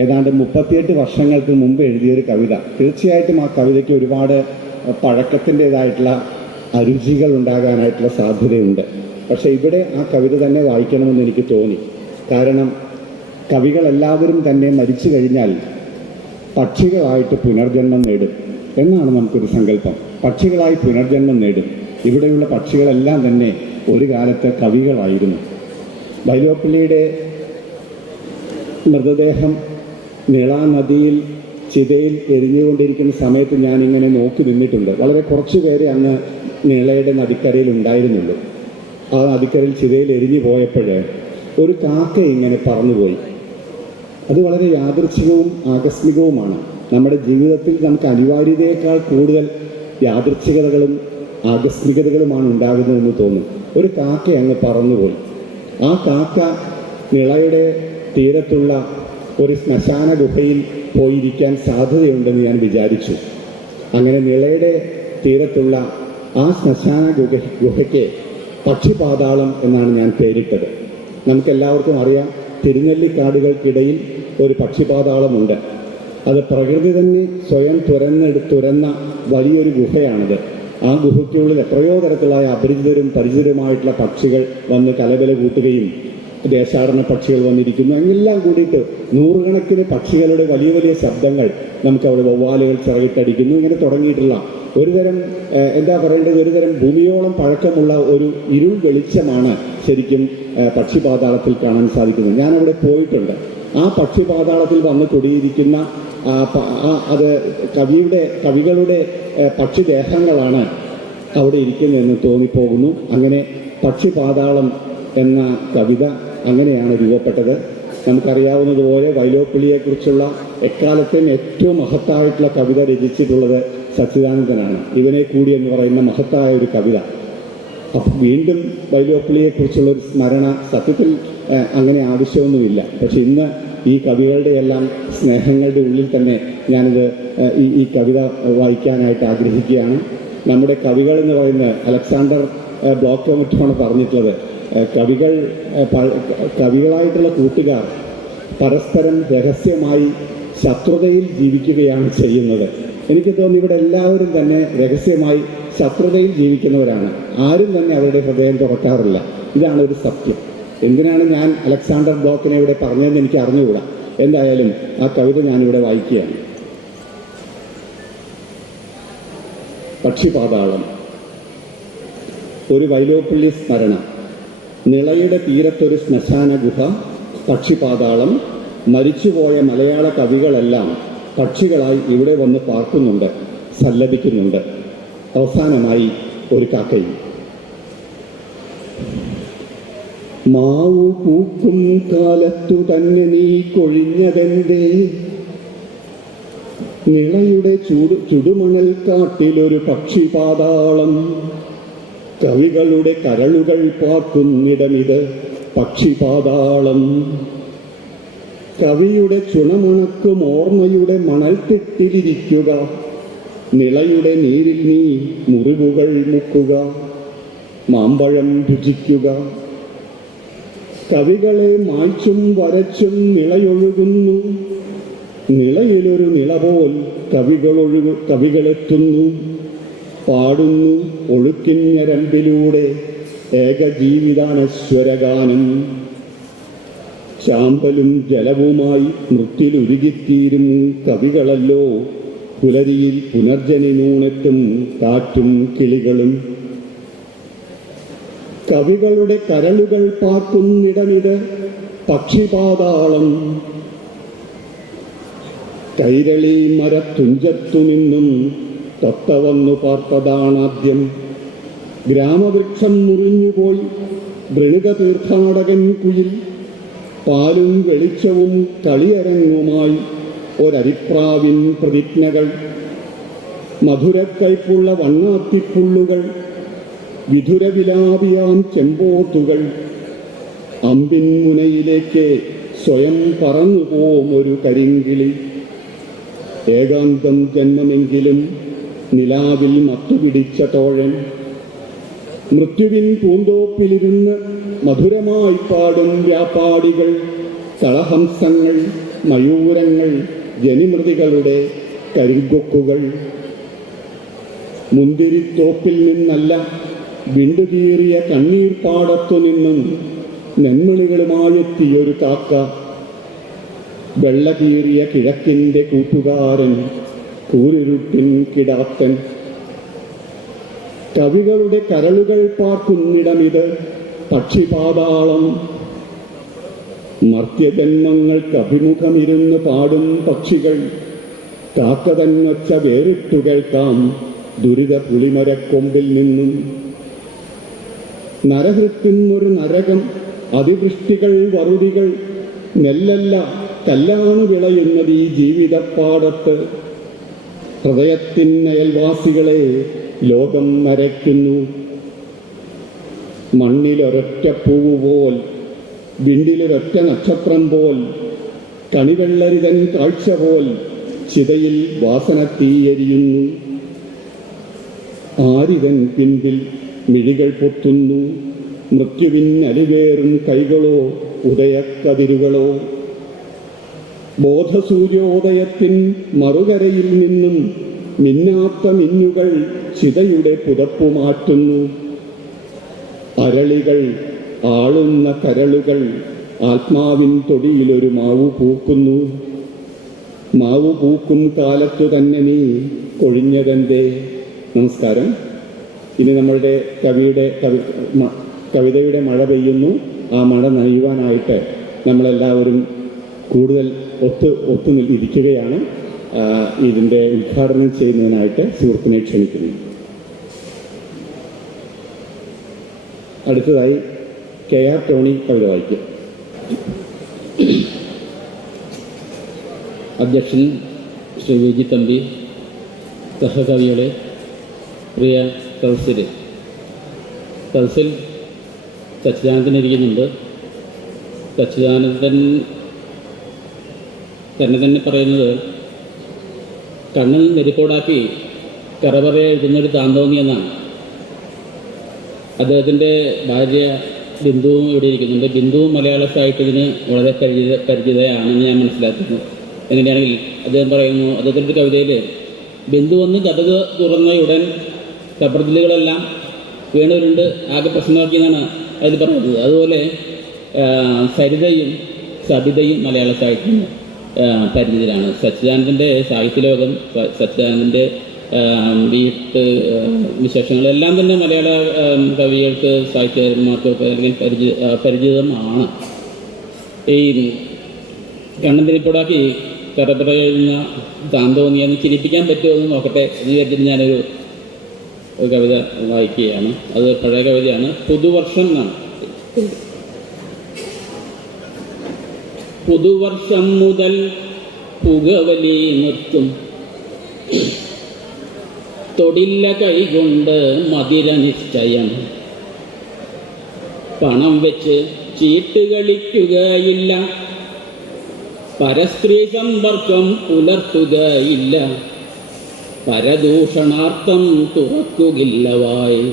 ഏതാണ്ട് 38 വർഷങ്ങൾക്ക് മുമ്പ് എഴുതിയൊരു കവിത. തീർച്ചയായിട്ടും ആ കവിതയ്ക്ക് ഒരുപാട് പഴക്കത്തിൻ്റേതായിട്ടുള്ള അരുചികൾ ഉണ്ടാകാനായിട്ടുള്ള സാധ്യതയുണ്ട്. പക്ഷേ ഇവിടെ ആ കവിത തന്നെ വായിക്കണമെന്ന് എനിക്ക് തോന്നി. കാരണം കവികളെല്ലാവരും തന്നെ മരിച്ചു കഴിഞ്ഞാൽ പക്ഷികളായിട്ട് പുനർജന്മം നേടും എന്നാണ് നമുക്കൊരു സങ്കല്പം. പക്ഷികളായി പുനർജന്മം നേടും. ഇവിടെയുള്ള പക്ഷികളെല്ലാം തന്നെ ഒരു കാലത്ത് കവികളായിരുന്നു. വൈലോപ്പിള്ളിയുടെ മൃതദേഹം നീളാ നദിയിൽ ചിതയിൽ എരിഞ്ഞുകൊണ്ടിരിക്കുന്ന സമയത്ത് ഞാനിങ്ങനെ നോക്കി നിന്നിട്ടുണ്ട്. വളരെ കുറച്ച് പേരെ അന്ന് നീളയുടെ നദിക്കരയിൽ ഉണ്ടായിരുന്നുള്ളൂ. ആ നദിക്കരയിൽ ചിതയിൽ എരിഞ്ഞു പോയപ്പോൾ ഒരു കാക്ക ഇങ്ങനെ പറന്നുപോയി. അത് വളരെ യാദൃച്ഛികവും ആകസ്മികവുമാണ്. നമ്മുടെ ജീവിതത്തിൽ നമുക്ക് അനിവാര്യതയേക്കാൾ കൂടുതൽ യാദൃച്ഛികതകളും ആകസ്മികതകളുമാണ് ഉണ്ടാകുന്നതെന്ന് തോന്നും. ഒരു കാക്ക അങ്ങ് പറന്നുപോയി. ആ കാക്ക നിളയുടെ തീരത്തുള്ള ഒരു ശ്മശാന ഗുഹയിൽ പോയിരിക്കാൻ സാധ്യതയുണ്ടെന്ന് ഞാൻ വിചാരിച്ചു. അങ്ങനെ നിളയുടെ തീരത്തുള്ള ആ ശ്മശാന ഗുഹയ്ക്ക് പക്ഷിപാതാളം എന്നാണ് ഞാൻ പേരിട്ടത്. നമുക്കെല്ലാവർക്കും അറിയാം, തിരുനെല്ലിക്കാടുകൾക്കിടയിൽ ഒരു പക്ഷിപാതാളമുണ്ട്. അത് പ്രകൃതി തന്നെ സ്വയം തുരന്ന വലിയൊരു ഗുഹയാണത്. ആ ഗുഹയ്ക്കുള്ളിൽ എത്രയോ തരത്തിലായ അപരിചിതരും പരിചിതരുമായിട്ടുള്ള പക്ഷികൾ വന്ന് കലബല കൂട്ടുകയും ദേശാടന പക്ഷികൾ വന്നിരിക്കുന്നു, എല്ലാം കൂടിയിട്ട് നൂറുകണക്കിന് പക്ഷികളുടെ വലിയ വലിയ ശബ്ദങ്ങൾ നമുക്കവിടെ വവ്വാലുകൾ ചിറകിട്ടടിക്കുന്നു. ഇങ്ങനെ തുടങ്ങിയിട്ടുള്ള ഒരുതരം എന്താ പറയേണ്ടത്, ഒരുതരം ഭൂമിയോളം പഴക്കമുള്ള ഒരു ഇരുൾ വെളിച്ചമാണ് ശരിക്കും പക്ഷിപാതാളത്തിൽ കാണാൻ സാധിക്കുന്നത്. ഞാനവിടെ പോയിട്ടുണ്ട്. ആ പക്ഷിപാതാളത്തിൽ വന്ന് കൊടിയിരിക്കുന്ന അത് കവികളുടെ പക്ഷിദേഹങ്ങളാണ് അവിടെ ഇരിക്കുന്നതെന്ന് തോന്നിപ്പോകുന്നു. അങ്ങനെ പക്ഷിപാതാളം എന്ന കവിത അങ്ങനെയാണ് രൂപപ്പെട്ടത്. നമുക്കറിയാവുന്നതുപോലെ വൈലോപ്പിള്ളിയെക്കുറിച്ചുള്ള എക്കാലത്തെയും ഏറ്റവും മഹത്തായിട്ടുള്ള കവിത രചിച്ചിട്ടുള്ളത് സച്ചിദാനന്ദനാണ്. ഇവനെ കൂടി എന്ന് പറയുന്ന മഹത്തായ ഒരു കവിത. അപ്പം വീണ്ടും വൈലോപ്പിള്ളിയെക്കുറിച്ചുള്ളൊരു സ്മരണ സത്യത്തിൽ അങ്ങനെ ആവശ്യമൊന്നുമില്ല. പക്ഷെ ഇന്ന് ഈ കവികളുടെ എല്ലാം സ്നേഹങ്ങളുടെ ഉള്ളിൽ തന്നെ ഞാനിത് ഈ കവിത വായിക്കാനായിട്ട് ആഗ്രഹിക്കുകയാണ്. നമ്മുടെ കവികൾ എന്ന് പറയുന്നത് അലക്സാണ്ടർ ബ്ലോക്കോമറ്റാണ് പറഞ്ഞിട്ടുള്ളത്, കവികളായിട്ടുള്ള കൂട്ടുകാർ പരസ്പരം രഹസ്യമായി ശത്രുതയിൽ ജീവിക്കുകയാണ് ചെയ്യുന്നത്. എനിക്ക് തോന്നുന്നു ഇവിടെ എല്ലാവരും തന്നെ രഹസ്യമായി ശത്രുതയിൽ ജീവിക്കുന്നവരാണ്. ആരും തന്നെ അവരുടെ ഹൃദയം തുറക്കാറില്ല. ഇതാണ് ഒരു സത്യം. എന്തിനാണ് ഞാൻ അലക്സാണ്ടർ ബ്ലോക്കിനെ ഇവിടെ പറഞ്ഞതെന്ന് എനിക്ക് അറിഞ്ഞുകൂടാ. എന്തായാലും ആ കവിത ഞാനിവിടെ വായിക്കുകയാണ്. പക്ഷിപാതാളം. ഒരു വൈലോപ്പിള്ളി സ്മരണ. നിളയുടെ തീരത്തൊരു ശ്മശാന ഗുഹ, പക്ഷിപാതാളം. മരിച്ചുപോയ മലയാള കവികളെല്ലാം പക്ഷികളായി ഇവിടെ വന്ന് പാർക്കുന്നുണ്ട്, സല്ലപിക്കുന്നുണ്ട്. അവസാനമായി ഒരു കാക്കയും. മാവു പൂക്കും കാലത്തു തന്നെ നീ കൊഴിഞ്ഞതെന്തേ, നിളയുടെ ചുടുമണൽ കാട്ടിലൊരു പക്ഷിപാതാളം. കവികളുടെ കരളുകൾ പാർക്കുന്നിടമിത് പക്ഷിപാതാളം. കവിയുടെ ചുണമണക്കും ഓർമ്മയുടെ മണൽത്തിട്ടിലിരിക്കുക, നിളയുടെ നീരിൽ നീ മുറിവുകൾ മുക്കുക, മാമ്പഴം രുചിക്കുക. കവികളെ മായ്ച്ചും വരച്ചും നിളയൊഴുകുന്നു, നിളയിലൊരു നിള പോൽ കവികളെത്തുന്നു. പാടുന്നു ഒഴുക്കിൻ ഞരമ്പിലൂടെ ഏകജീവിതാനശ്വരഗാനം. ചാമ്പലും ജലവുമായി മൃത്തിലുരുകിത്തീരും കവികളല്ലോ, പുലരിയിൽ പുനർജനിനൂണെത്തും കാറ്റും കിളികളും. കവികളുടെ കരളുകൾ പാർക്കുന്നിടമിത് പക്ഷിപാതാളം. കൈരളി മരത്തുഞ്ചത്തുനിന്നും തൊത്ത വന്നു പാർത്തതാണാദ്യം. ഗ്രാമവൃക്ഷം മുറിഞ്ഞുപോയി വൃണിക തീർത്ഥാടകൻ കുയിൽ. പാലും വെളിച്ചവും കളിയരങ്ങുമായി ഒരരിപ്രാവിൻ പ്രതിജ്ഞകൾ. മധുരക്കൈപ്പുള്ള വണ്ണാത്തിപ്പുള്ളുകൾ, വിധുരവിലാപിയാം ചെമ്പോത്തുകൾ. അമ്പിൻ മുനയിലേക്ക് സ്വയം പറന്നുപോം ഒരു കരിങ്കിളി. ഏകാന്തം ജന്മമെങ്കിലും നിലാവിൽ മത്തുപിടിച്ച തോഴൻ. മൃത്യുവിൻ പൂന്തോപ്പിലിരുന്ന് മധുരമായി പാടും വ്യാപാടികൾ. കളഹംസങ്ങൾ, മയൂരങ്ങൾ, ജനിമൃതികളുടെ കരിങ്കൊക്കുകൾ. മുന്തിരിത്തോപ്പിൽ നിന്നല്ല, വിണ്ടുകീറിയ കണ്ണീർപ്പാടത്തു നിന്നും നെന്മണികളുമായെത്തിയൊരു കാക്ക. വെള്ളകീറിയ കിഴക്കിൻ്റെ കൂട്ടുകാരൻ, കൂരിരുട്ടിൻ കിടാത്തൻ. കവികളുടെ കരളുകൾ പാർക്കുന്നിടമിത് പക്ഷിപാതാളം. മർത്യജന്മങ്ങൾക്ക് അഭിമുഖമിരുന്ന് പാടും പക്ഷികൾ. കാക്ക തന്നൊച്ച വേറിട്ടു കേൾക്കാം ദുരിത പുളിമരക്കൊമ്പിൽ നിന്നും. നരഹൃത്തിന്നൊരു നരകം, അതിവൃഷ്ടികൾ, വറുതികൾ. നെല്ലല്ല കല്ലാണ് വിളയുന്നത് ഈ ജീവിതപ്പാടത്ത്. ഹൃദയത്തിൻ അയൽവാസികളെ ലോകം നരയ്ക്കുന്നു. മണ്ണിലൊരൊറ്റ പൂവ് പോൽ, വിണ്ടിലൊരൊറ്റ നക്ഷത്രം പോൽ, കണിവെള്ളരിതൻ കാഴ്ച പോൽ ചിതയിൽ വാസന തീയെരിയുന്നു. ആരിതൻ പിൻപിൽ മിഴികൾ പൊത്തുന്നു, മൃത്യുവിൻ അലിവേറും കൈകളോ ഉദയക്കതിരുകളോ. ബോധസൂര്യോദയത്തിൻ മറുകരയിൽ നിന്നും മിന്നാത്ത മിന്നുകൾ ചിതയുടെ പുതപ്പു മാറ്റുന്നു. അരളികൾ ആളുന്ന കരളുകൾ ആത്മാവിൻ തൊടിയിലൊരു മാവു പൂക്കുന്നു. മാവു പൂക്കും കാലത്തു തന്നെ നീ കൊഴിഞ്ഞതെന്തേ. നമസ്കാരം. ഇനി നമ്മളുടെ കവിതയുടെ മഴ പെയ്യുന്നു. ആ മഴ നനയുവാനായിട്ട് നമ്മളെല്ലാവരും കൂടുതൽ ഇരിക്കുകയാണ്. ഇതിൻ്റെ ഉദ്ഘാടനം ചെയ്യുന്നതിനായിട്ട് സുഹൃത്തിനെ ക്ഷണിക്കുന്നു. അടുത്തതായി KR ടോണി കവിത വായിക്കും. അധ്യക്ഷൻ ശ്രീ വി ജി തമ്പി, സഹകവികളെ, പ്രിയ സദസ്യരെ, സദസ്സിൽ സച്ചിദാനന്ദൻ ഇരിക്കുന്നുണ്ട്. സച്ചിദാനന്ദൻ തന്നെ പറയുന്നത് കണ്ണിൽ നെരിപ്പോടാക്കി കറപറ എഴുതുന്നൊരു താന്തോന്നി എന്നാണ്. അദ്ദേഹത്തിൻ്റെ ഭാര്യ ബിന്ദുവും ഇവിടെ ഇരിക്കുന്നുണ്ട്. ബിന്ദുവും മലയാള സാഹിത്യത്തിന് വളരെ പരിചിതയാണെന്ന് ഞാൻ മനസ്സിലാക്കുന്നു. എങ്ങനെയാണെങ്കിൽ അദ്ദേഹം പറയുന്നു, അദ്ദേഹത്തിൻ്റെ ഒരു കവിതയിൽ ബിന്ദു വന്ന് കഥക തുറന്നയുടൻ കബർദിലുകളെല്ലാം വീണവരുണ്ട് ആകെ പ്രശ്നമാക്കിയെന്നാണ് അതിൽ പറയുന്നത്. അതുപോലെ സരിതയും സബിതയും മലയാള സാഹിത്യത്തിന് പരിചിതരാണ്. സച്ചിദാനന്ദൻ്റെ സാഹിത്യലോകം, സച്ചിദാനന്ദൻ്റെ വീട്ട് വിശേഷങ്ങളെല്ലാം തന്നെ മലയാള കവികൾക്ക്, സാഹിത്യകാരന്മാർക്കൊക്കെ പരിചിതമാണ്. ഈ കണ്ണന്തിരിപ്പൊടാക്കി കറപറ എഴുതുന്ന താന്തോന്നിയെന്ന് ചിരിപ്പിക്കാൻ പറ്റുമോ എന്ന് നോക്കട്ടെ എന്ന് കേട്ടിട്ട് ഞാനൊരു കവിത വായിക്കുകയാണ്. അത് പഴയ കവിതയാണ്. പുതുവർഷം എന്നാണ്. പുതുവർഷം മുതൽ പുകവലി നിർത്തും, തൊടില്ല കൈകൊണ്ട് മതിര നിശ്ചയം, പണം വെച്ച് ചീട്ട് കളിക്കുകയില്ല, പരസ്ത്രീ സമ്പർക്കം പുലർത്തുകയില്ല, പരദൂഷണാർത്ഥം തുറക്കുകില്ല വായ്.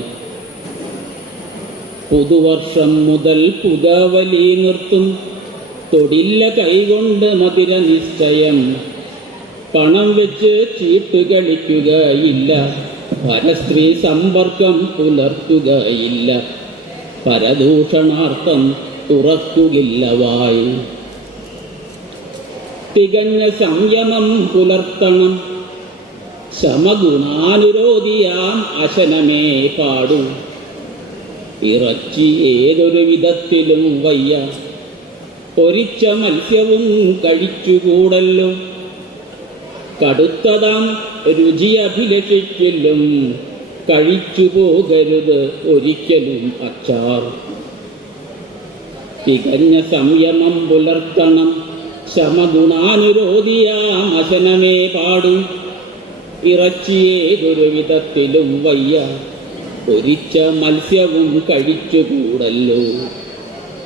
പുതുവർഷം മുതൽ പുകവലി നിർത്തും, തൊടില്ല കൈകൊണ്ട് മതിര നിശ്ചയം, പണം വെച്ച് ചീട്ട് കളിക്കുകയില്ല, പരസ്ത്രീ സമ്പർക്കം പുലർത്തുകയില്ല, പരദൂഷണാർത്ഥം തുറക്കുകില്ല വായ്. തികഞ്ഞ സംയമം പുലർത്തണം, ശമഗുണാനുരോധിയാം അശനമേ പാടൂ, ഇറച്ചി ഏതൊരു വിധത്തിലും വയ്യ, പൊരിച്ച മത്സ്യവും കഴിച്ചുകൂടല്ലോ, കടുത്തതാം രുചി അഭിലഷിക്കില്ലും, കഴിച്ചു പോകരുത് ഒരിക്കലും അച്ചാർ. തികഞ്ഞ സംയമം പുലർത്തണം, ശമഗുണാനുരോധിയാം അശനമേ പാടും, ഇറച്ചിയേതൊരു വിധത്തിലും വയ്യ, പൊരിച്ച മത്സ്യവും കഴിച്ചുകൂടല്ലോ,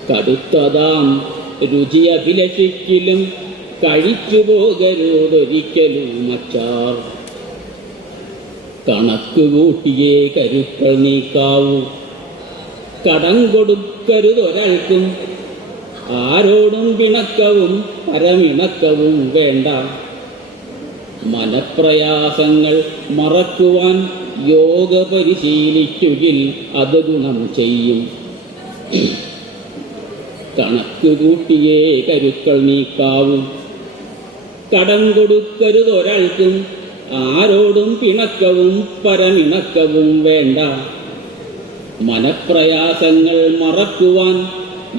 കടുത്തതാം രുചി അഭിലഷിക്കിലും, കഴിച്ചു പോകരുതൊരിക്കലും അച്ചാർ. കണക്ക് കൂട്ടിയേ കരുക്കൾ നീക്കാവൂ, കടം കൊടുക്കരുതൊരാൾക്കും, ആരോടും പിണക്കവും പരമിണക്കവും വേണ്ട, മനപ്രയാസങ്ങൾ മറക്കുവാൻ യോഗ പരിശീലിക്കുകിൽ അത് ഗുണം ചെയ്യും. കണക്ക് കൂട്ടിയേ കരുക്കൾ നീക്കാവൂ, കടം കൊടുക്കരുതൊരാൾക്കും, ആരോടും പിണക്കവും പരമിണക്കവും വേണ്ട, മനപ്രയാസങ്ങൾ മറക്കുവാൻ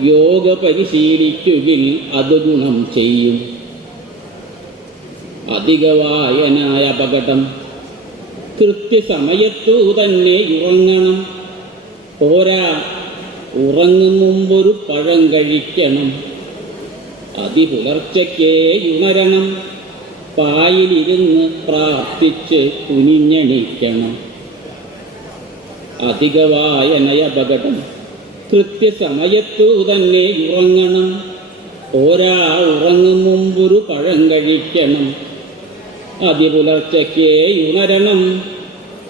യോഗ പരിശീലിക്കുകിൽ അത് ഗുണം ചെയ്യും. അധികവായനായ അപകടം, കൃത്യസമയത്തു തന്നെ ഉറങ്ങണം, പോരാ ഉറങ്ങും മുമ്പൊരു പഴം കഴിക്കണം, അതിപുലർച്ചയ്ക്കേ ഉണരണം, പായിലിരുന്ന് പ്രാർത്ഥിച്ച് കുനിഞ്ഞെണീക്കണം. അധികവായനയ അപകടം, കൃത്യസമയത്തു തന്നെ ഉറങ്ങണം, പോരാ ഉറങ്ങും മുമ്പൊരു പഴം കഴിക്കണം, അതിപുലർച്ചയ്ക്കേ ഉണരണം,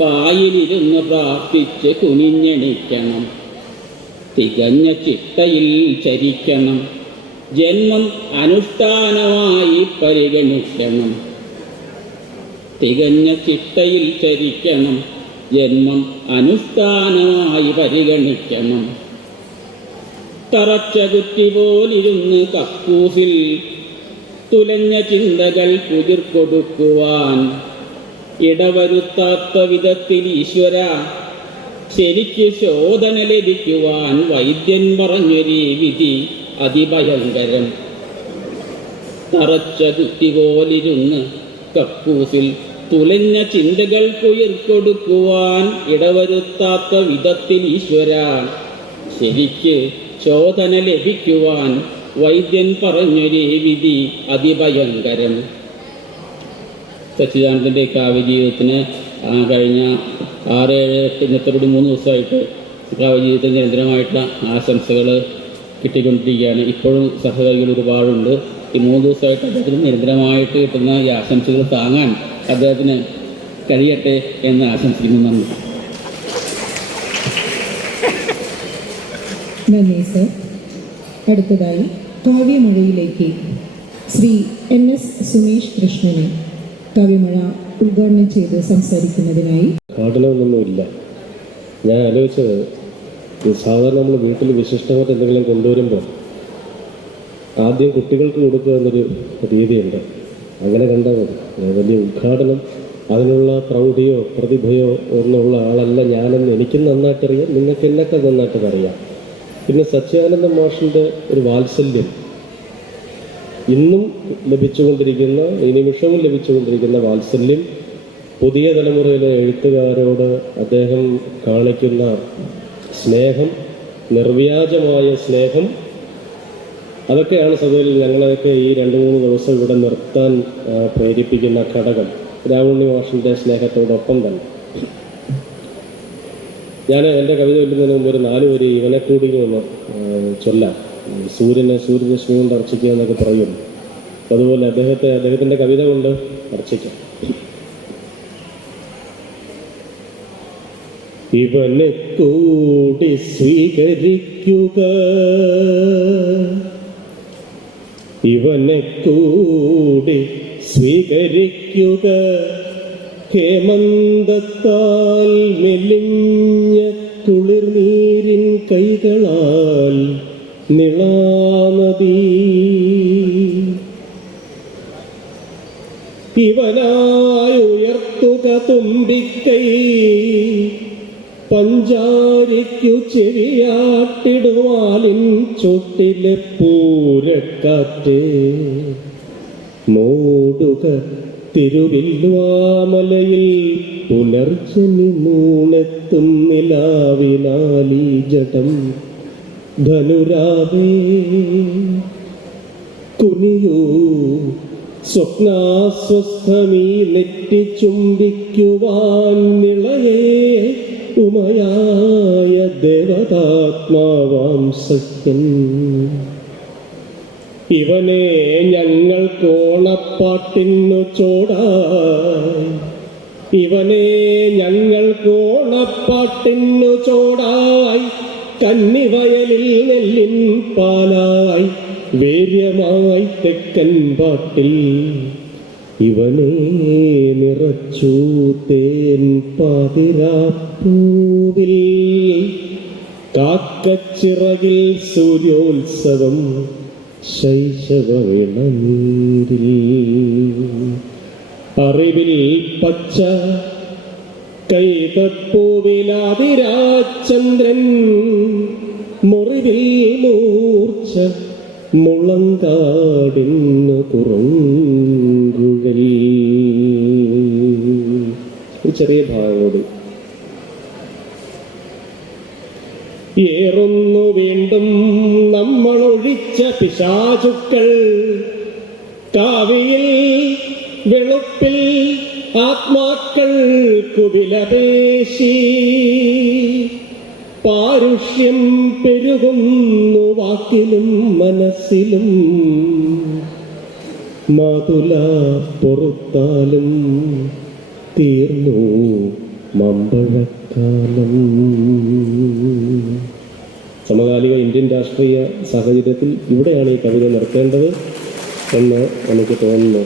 പായിലിരുന്ന് പ്രാർത്ഥിച്ച് കുനിഞ്ഞെണിക്കണം. തികഞ്ഞ ചിട്ടയിൽ ചരിക്കണം. ജന്മം അനുഷ്ഠാനമായി പരിഗണിക്കണം. തികഞ്ഞ ചിട്ടയിൽ ചരിക്കണം. ജന്മം അനുഷ്ഠാനമായി പരിഗണിക്കണം. തറച്ച കുറ്റി പോലിരുന്ന് കക്കൂസിൽ തുലഞ്ഞ ചിന്തകൾ കുതിർക്കൊടുക്കുവാൻ ഇടവരുത്താത്ത വിധത്തിൽ ഈശ്വര ശരിക്ക് ശോധന ലഭിക്കുവാൻ വൈദ്യൻ പറഞ്ഞൊരു വിധി അതിഭയങ്കരം. തറച്ച കുറ്റി പോലിരുന്ന് കക്കൂസിൽ തുലഞ്ഞ ചിന്തകൾ കുതിർക്കൊടുക്കുവാൻ ഇടവരുത്താത്ത വിധത്തിൽ ഈശ്വര ശരിക്ക് ശോധന ലഭിക്കുവാൻ വൈദ്യൻ പറഞ്ഞൊരു വിധി അതിഭയങ്കരം. സച്ചിദാനന്ദൻ്റെ കാവ്യജീവിതത്തിന് കഴിഞ്ഞ 6, 7, 8 ഇന്നത്തോട് 3 ദിവസമായിട്ട് കാവ്യജീവിതത്തിന് നിരന്തരമായിട്ടുള്ള ആശംസകൾ കിട്ടിക്കൊണ്ടിരിക്കുകയാണ്. ഇപ്പോഴും സഹകാരികൾ ഒരുപാടുണ്ട്. ഈ 3 ദിവസമായിട്ട് അദ്ദേഹത്തിന് നിരന്തരമായിട്ട് കിട്ടുന്ന ഈ ആശംസകൾ താങ്ങാൻ അദ്ദേഹത്തിന് കഴിയട്ടെ എന്ന് ആശംസിക്കുന്നു. നന്ദി. നന്ദി സർ. അടുത്തതായി കാവ്യമഴയിലേക്ക് ശ്രീ NS സുമേഷ് കൃഷ്ണനെ കാവ്യമഴ ഉദ്ഘാടനം ചെയ്ത് സംസാരിക്കുന്നതിനായി. പാഠനമൊന്നുമില്ല. ഞാൻ ആലോചിച്ചത്, സാധാരണ നമ്മൾ വീട്ടിൽ വിശിഷ്ടമായിട്ട് എന്തെങ്കിലും കൊണ്ടുവരുമ്പോൾ ആദ്യം കുട്ടികൾക്ക് കൊടുക്കുക എന്നൊരു രീതിയുണ്ട്. അങ്ങനെ കണ്ടാൽ മതി. വലിയ ഉദ്ഘാടനം, അതിനുള്ള പ്രൗഢിയോ പ്രതിഭയോ ഒന്നുള്ള ആളല്ല ഞാനെന്ന് എനിക്കും നന്നായിട്ടറിയാം, നിങ്ങൾക്ക് എന്നൊക്കെ നന്നായിട്ട് അറിയാം. പിന്നെ സച്ചിദാനന്ദ മാഷിൻ്റെ ഒരു വാത്സല്യം ഇന്നും ലഭിച്ചുകൊണ്ടിരിക്കുന്ന, ഈ നിമിഷവും ലഭിച്ചുകൊണ്ടിരിക്കുന്ന വാത്സല്യം, പുതിയ തലമുറയിലെ എഴുത്തുകാരോട് അദ്ദേഹം കാണിക്കുന്ന സ്നേഹം, നിർവ്യാജമായ സ്നേഹം, അതൊക്കെയാണ് സഭയിൽ ഞങ്ങളെയൊക്കെ ഈ 2-3 ദിവസം ഇവിടെ നിർത്താൻ പ്രേരിപ്പിക്കുന്ന ഘടകം. രാവുണ്ണി മാഷിൻ്റെ സ്നേഹത്തോടൊപ്പം തന്നെ ഞാൻ എൻ്റെ കവിത ചൊല്ലുന്നതിന് മുമ്പ് ഒരു 4 വരി ഇവനെ കൂടി ഒന്ന് ചൊല്ലാം. സൂര്യരശ്മി കൊണ്ട് അർച്ചിക്കുക എന്നൊക്കെ പറയും. അതുപോലെ അദ്ദേഹത്തിൻ്റെ കവിത കൊണ്ട് അർച്ചിക്കാം. ഇവനെ കൂടി സ്വീകരിക്കുക, ഇവനെ കൂടി സ്വീകരിക്കുക, ഹേമന്തത്താൽ മെലിഞ്ഞ കുളിർനീരിൻ കൈകളാൽ നിളാനദി. ഇവനായി ഉയർത്തുക തുമ്പിക്കൈ, പഞ്ചാരിക്കു ചെവിയാട്ടിടുവാലിൻ ചൊട്ടിലെ പൂരക്കാറ്റ്. മൂടുക തിരുവില്വാമലയിൽ പുലർച്ചനി മൂണെത്തും നിലാവിനാലീ ജടം. ധനുരാവേ കുനിയൂ, സ്വപ്നാസ്വസ്ഥമീ നെറ്റി ചുംബിക്കുവാൻ നിളയേ ഉമയായ ദേവതാത്മാവാം സഖ്യൻ. ഇവനെ ഞങ്ങൾ കോണപ്പാട്ടിന്നു ചോടായി, ഇവനെ ഞങ്ങൾ കോണപ്പാട്ടിന്നു ചോടായി, കന്നിവയലിൽ നെല്ലിൻ പാലായി വേര്യമായി തെക്കൻ പാട്ടിൽ. ഇവനെ നിറച്ചു തേൻ പാതിരാപ്പൂവിൽ, കാക്കച്ചിറകിൽ സൂര്യോത്സവം ശൈശവവിളനീരിൽ. അറിവിൽ പച്ച കൈതപ്പൂവിലാതിരാചന്ദ്രൻ, മുറിവിൽ മൂർച്ച മുളങ്കാടിന്നു കുറുങ്കുഴൽ. ഒരു ചെറിയ ഭാഗം കൂടി. ഏറുന്നു വീണ്ടും നമ്മൾ ഒഴിച്ച പിശാചുക്കൾ, കാവിയിൽ വെളുപ്പിൽ ആത്മാക്കൾക്കു വിലപേശി. പാരുഷ്യം പെരുകുന്നു വാക്കിലും മനസ്സിലും, മാതുല പൊറുത്താലും തീർന്നു മാമ്പഴക്കാലം. സമകാലിക ഇന്ത്യൻ രാഷ്ട്രീയ സാഹചര്യത്തിൽ ഇവിടെയാണ് ഈ കവിത നിർത്തേണ്ടത് എന്ന് എനിക്ക് തോന്നുന്നു.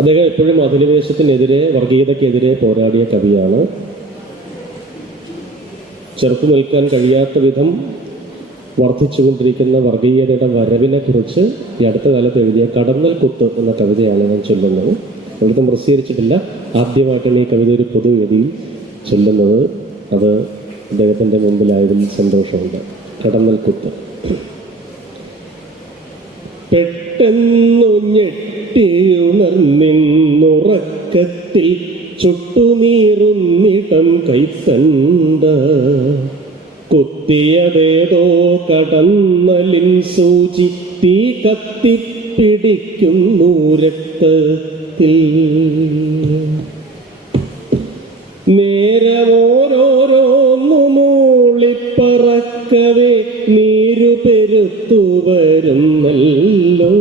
അദ്ദേഹം എപ്പോഴും അധിനിവേശത്തിനെതിരെ, വർഗീയതയ്ക്കെതിരെ പോരാടിയ കവിയാണ്. ചെറുത്തു നിൽക്കാൻ കഴിയാത്ത വിധം വർദ്ധിച്ചുകൊണ്ടിരിക്കുന്ന വർഗീയതയുടെ വരവിനെക്കുറിച്ച് ഈ അടുത്ത കാലത്ത് എഴുതിയ കടന്നൽ കുത്ത് എന്ന കവിതയാണ് ഞാൻ ചൊല്ലുന്നത്. ഒരിടത്തും പ്രസിദ്ധീകരിച്ചിട്ടില്ല. ആദ്യമായിട്ടാണ് ഈ കവിത ഒരു പൊതുവേദിയിൽ ചൊല്ലുന്നത്. അത് അദ്ദേഹത്തിൻ്റെ മുമ്പിലായതിൽ സന്തോഷമുണ്ട്. കടന്നൽ കുത്ത്. പെട്ടെന്നു ഞെട്ടിയുണർന്നിന്നുറക്കത്തിൽ ചുട്ടുനീറുന്നിടം കൈത്തണ്ട കുത്തിയതേതോ കടന്നലിൻ സൂചി തീ കത്തിപ്പിടിക്കുന്നു രക്തത്തിൽ. നേരമോരോരോന്നു മൂളിപ്പറക്കവേ നീരു പെരുത്തു വരുന്നല്ലോ.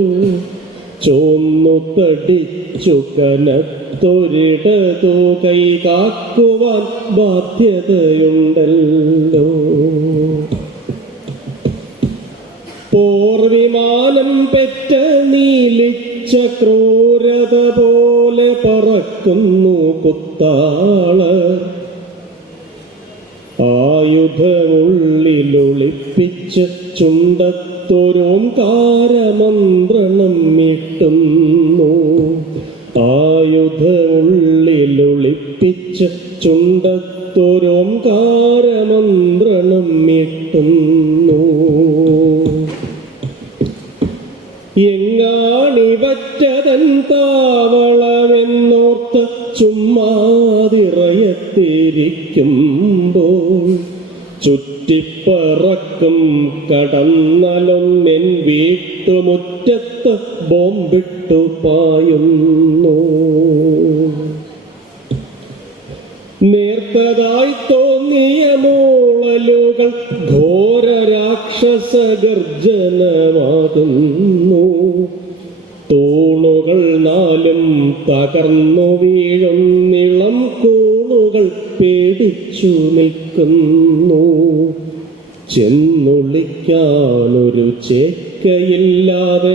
ചോന്നു തടിച്ചു കനത്തൊരിടതു കൈ കാക്കുവാൻ ബാധ്യതയുണ്ടല്ലോ. പോർവിമാനം പെറ്റ നീലിച്ച ക്രൂരത പോലെ പറക്കുന്നു കുത്താള. ആയുധമുള്ളിലൊളിപ്പിച്ച് ചുണ്ടത്തൊരോംകാരമന്ത്രണം മീട്ടുന്നു. ആയുധമുള്ളിലൊളിപ്പിച്ച് ചുണ്ടത്തൊരോംകാരമന്ത്രണം മീട്ടുന്നു. എങ്ങാണിവറ്റതൻ താവളമെന്നോർത്ത് ചുമ്മാതിറയത്തിരിക്കുമ്പോൾ ചുറ്റിപ്പറക്കും കടന്നലൊന്നെൻ വീട്ടുമുറ്റത്ത് ബോംബിട്ടു പായുന്നു. നേർത്തതായി തോന്നിയ മൂളലുകൾ ഘോര രാക്ഷസ ഗർജനമാകുന്നു. തൂണുകൾ നാലും തകർന്നു വീഴുന്നിളം കൂണുകൾ പേടിച്ചു നിൽക്കുന്നു. ചെന്നൊളിക്കാനൊരു ചേക്കയില്ലാതെ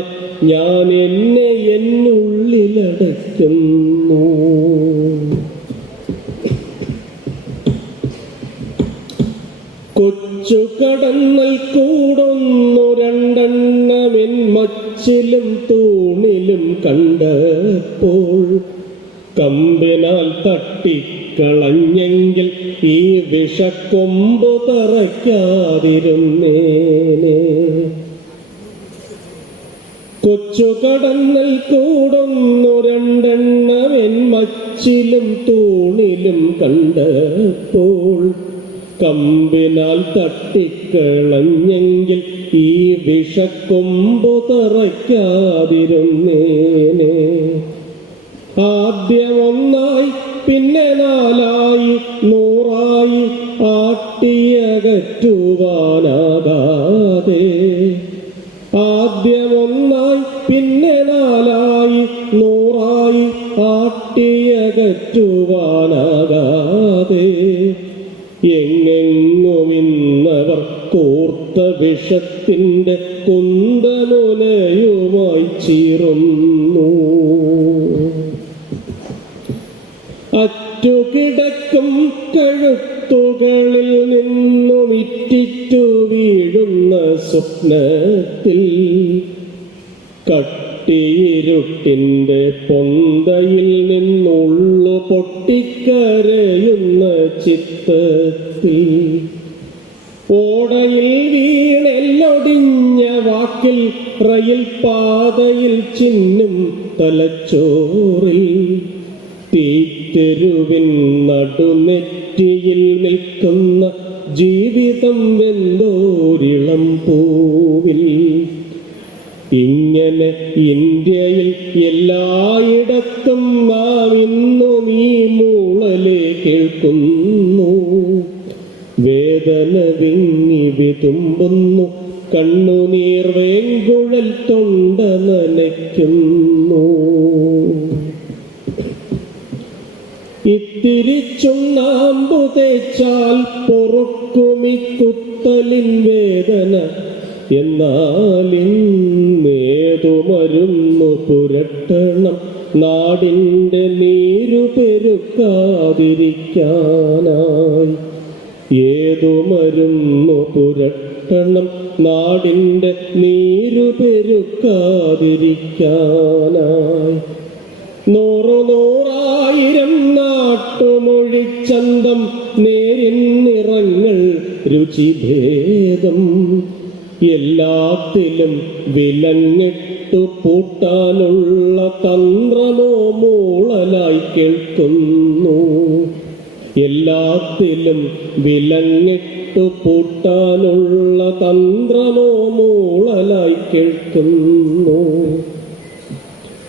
ഞാൻ എന്നെ എന്നുള്ളിലടയ്ക്കുന്നു. കൊച്ചു കടന്നൽ കൂടൊന്നു രണ്ടെണ്ണമെൻ മച്ചിലും തൂണിലും കണ്ടപ്പോൾ കമ്പിനാൽ തട്ടിക്കളഞ്ഞെങ്കിൽ ഈ വിഷക്കൊമ്പ് തറയ്ക്കാതിരുന്നേനെ. കൊച്ചു കടന്നൽ കൂടൊന്നു രണ്ടെണ്ണമെൻ മച്ചിലും തൂണിലും കണ്ടപ്പോൾ കമ്പിനാൽ തട്ടിക്കളഞ്ഞെങ്കിൽ ഈ വിഷക്കൊമ്പു തറയ്ക്കാതിരുന്നേനെ. ആദ്യമൊന്നായി പിന്നെ നാലായി നൂറായി ആട്ടിയകറ്റുവാനാകാതെ. ആദ്യമൊന്നായി പിന്നെ നാലായി നൂറായി ആട്ടിയകറ്റുവാനാകാതെ. എങ്ങെങ്ങുമിന്നവർ കൂർത്ത വിഷത്തിൻ്റെ കുന്തമുനയുമായി ചീറുന്നു. അറ്റുകിടക്കും കഴുത്തുകളിൽ നിന്നും ഇറ്റിറ്റു വീഴുന്ന സ്വപ്നത്തിൽ കട്ടിയിരുട്ടിൻ്റെ പൊന്തയിൽ നിന്നുള്ളു പൊട്ടിക്കരയുന്ന ചിത്തത്തിൽ ഓടയിൽ വീണെല്ലൊടിഞ്ഞ വാക്കിൽ റയിൽ പാതയിൽ ചിന്നും തലച്ചോറിൽ തീറ്റെരുവിൻ നടുനെറ്റിയിൽ നിൽക്കുന്ന ജീവിതം വെന്തോരിളം പൂവിൽ. ഇങ്ങനെ ഇന്ത്യയിൽ എല്ലായിടത്തും നാം ഇന്നും ഈ മൂളലെ കേൾക്കുന്നു. വേദന വിങ്ങി വിതുമ്പുന്നു, കണ്ണുനീർ വേങ്കുഴൽ തൊണ്ട നനയ്ക്കുന്നു. ഇത്തിരി ചുണ്ണാമ്പു തേച്ചാൽ പൊറുക്കുമി കുത്തലിൻ വേദന, എന്നാലിന്നേതു മരുന്നു പുരട്ടണം നാടിൻ്റെ നീരു പെരുക്കാതിരിക്കാനായി. ഏതു മരുന്നു പുരട്ടണം നാടിൻ്റെ നീരു പെരുക്കാതിരിക്കാനായി. 100,000 നാട്ടുമൊഴിച്ചന്തം നേരിൻ നിറങ്ങൾ രുചിഭേദം, എല്ലാത്തിലും വിലങ്ങിട്ടു പൂട്ടാനുള്ള തന്ത്രമോ മൂളലായി കേൾക്കുന്നു. എല്ലാത്തിലും വിലങ്ങിട്ടു പൂട്ടാനുള്ള തന്ത്രമോ മൂളലായി കേൾക്കുന്നു.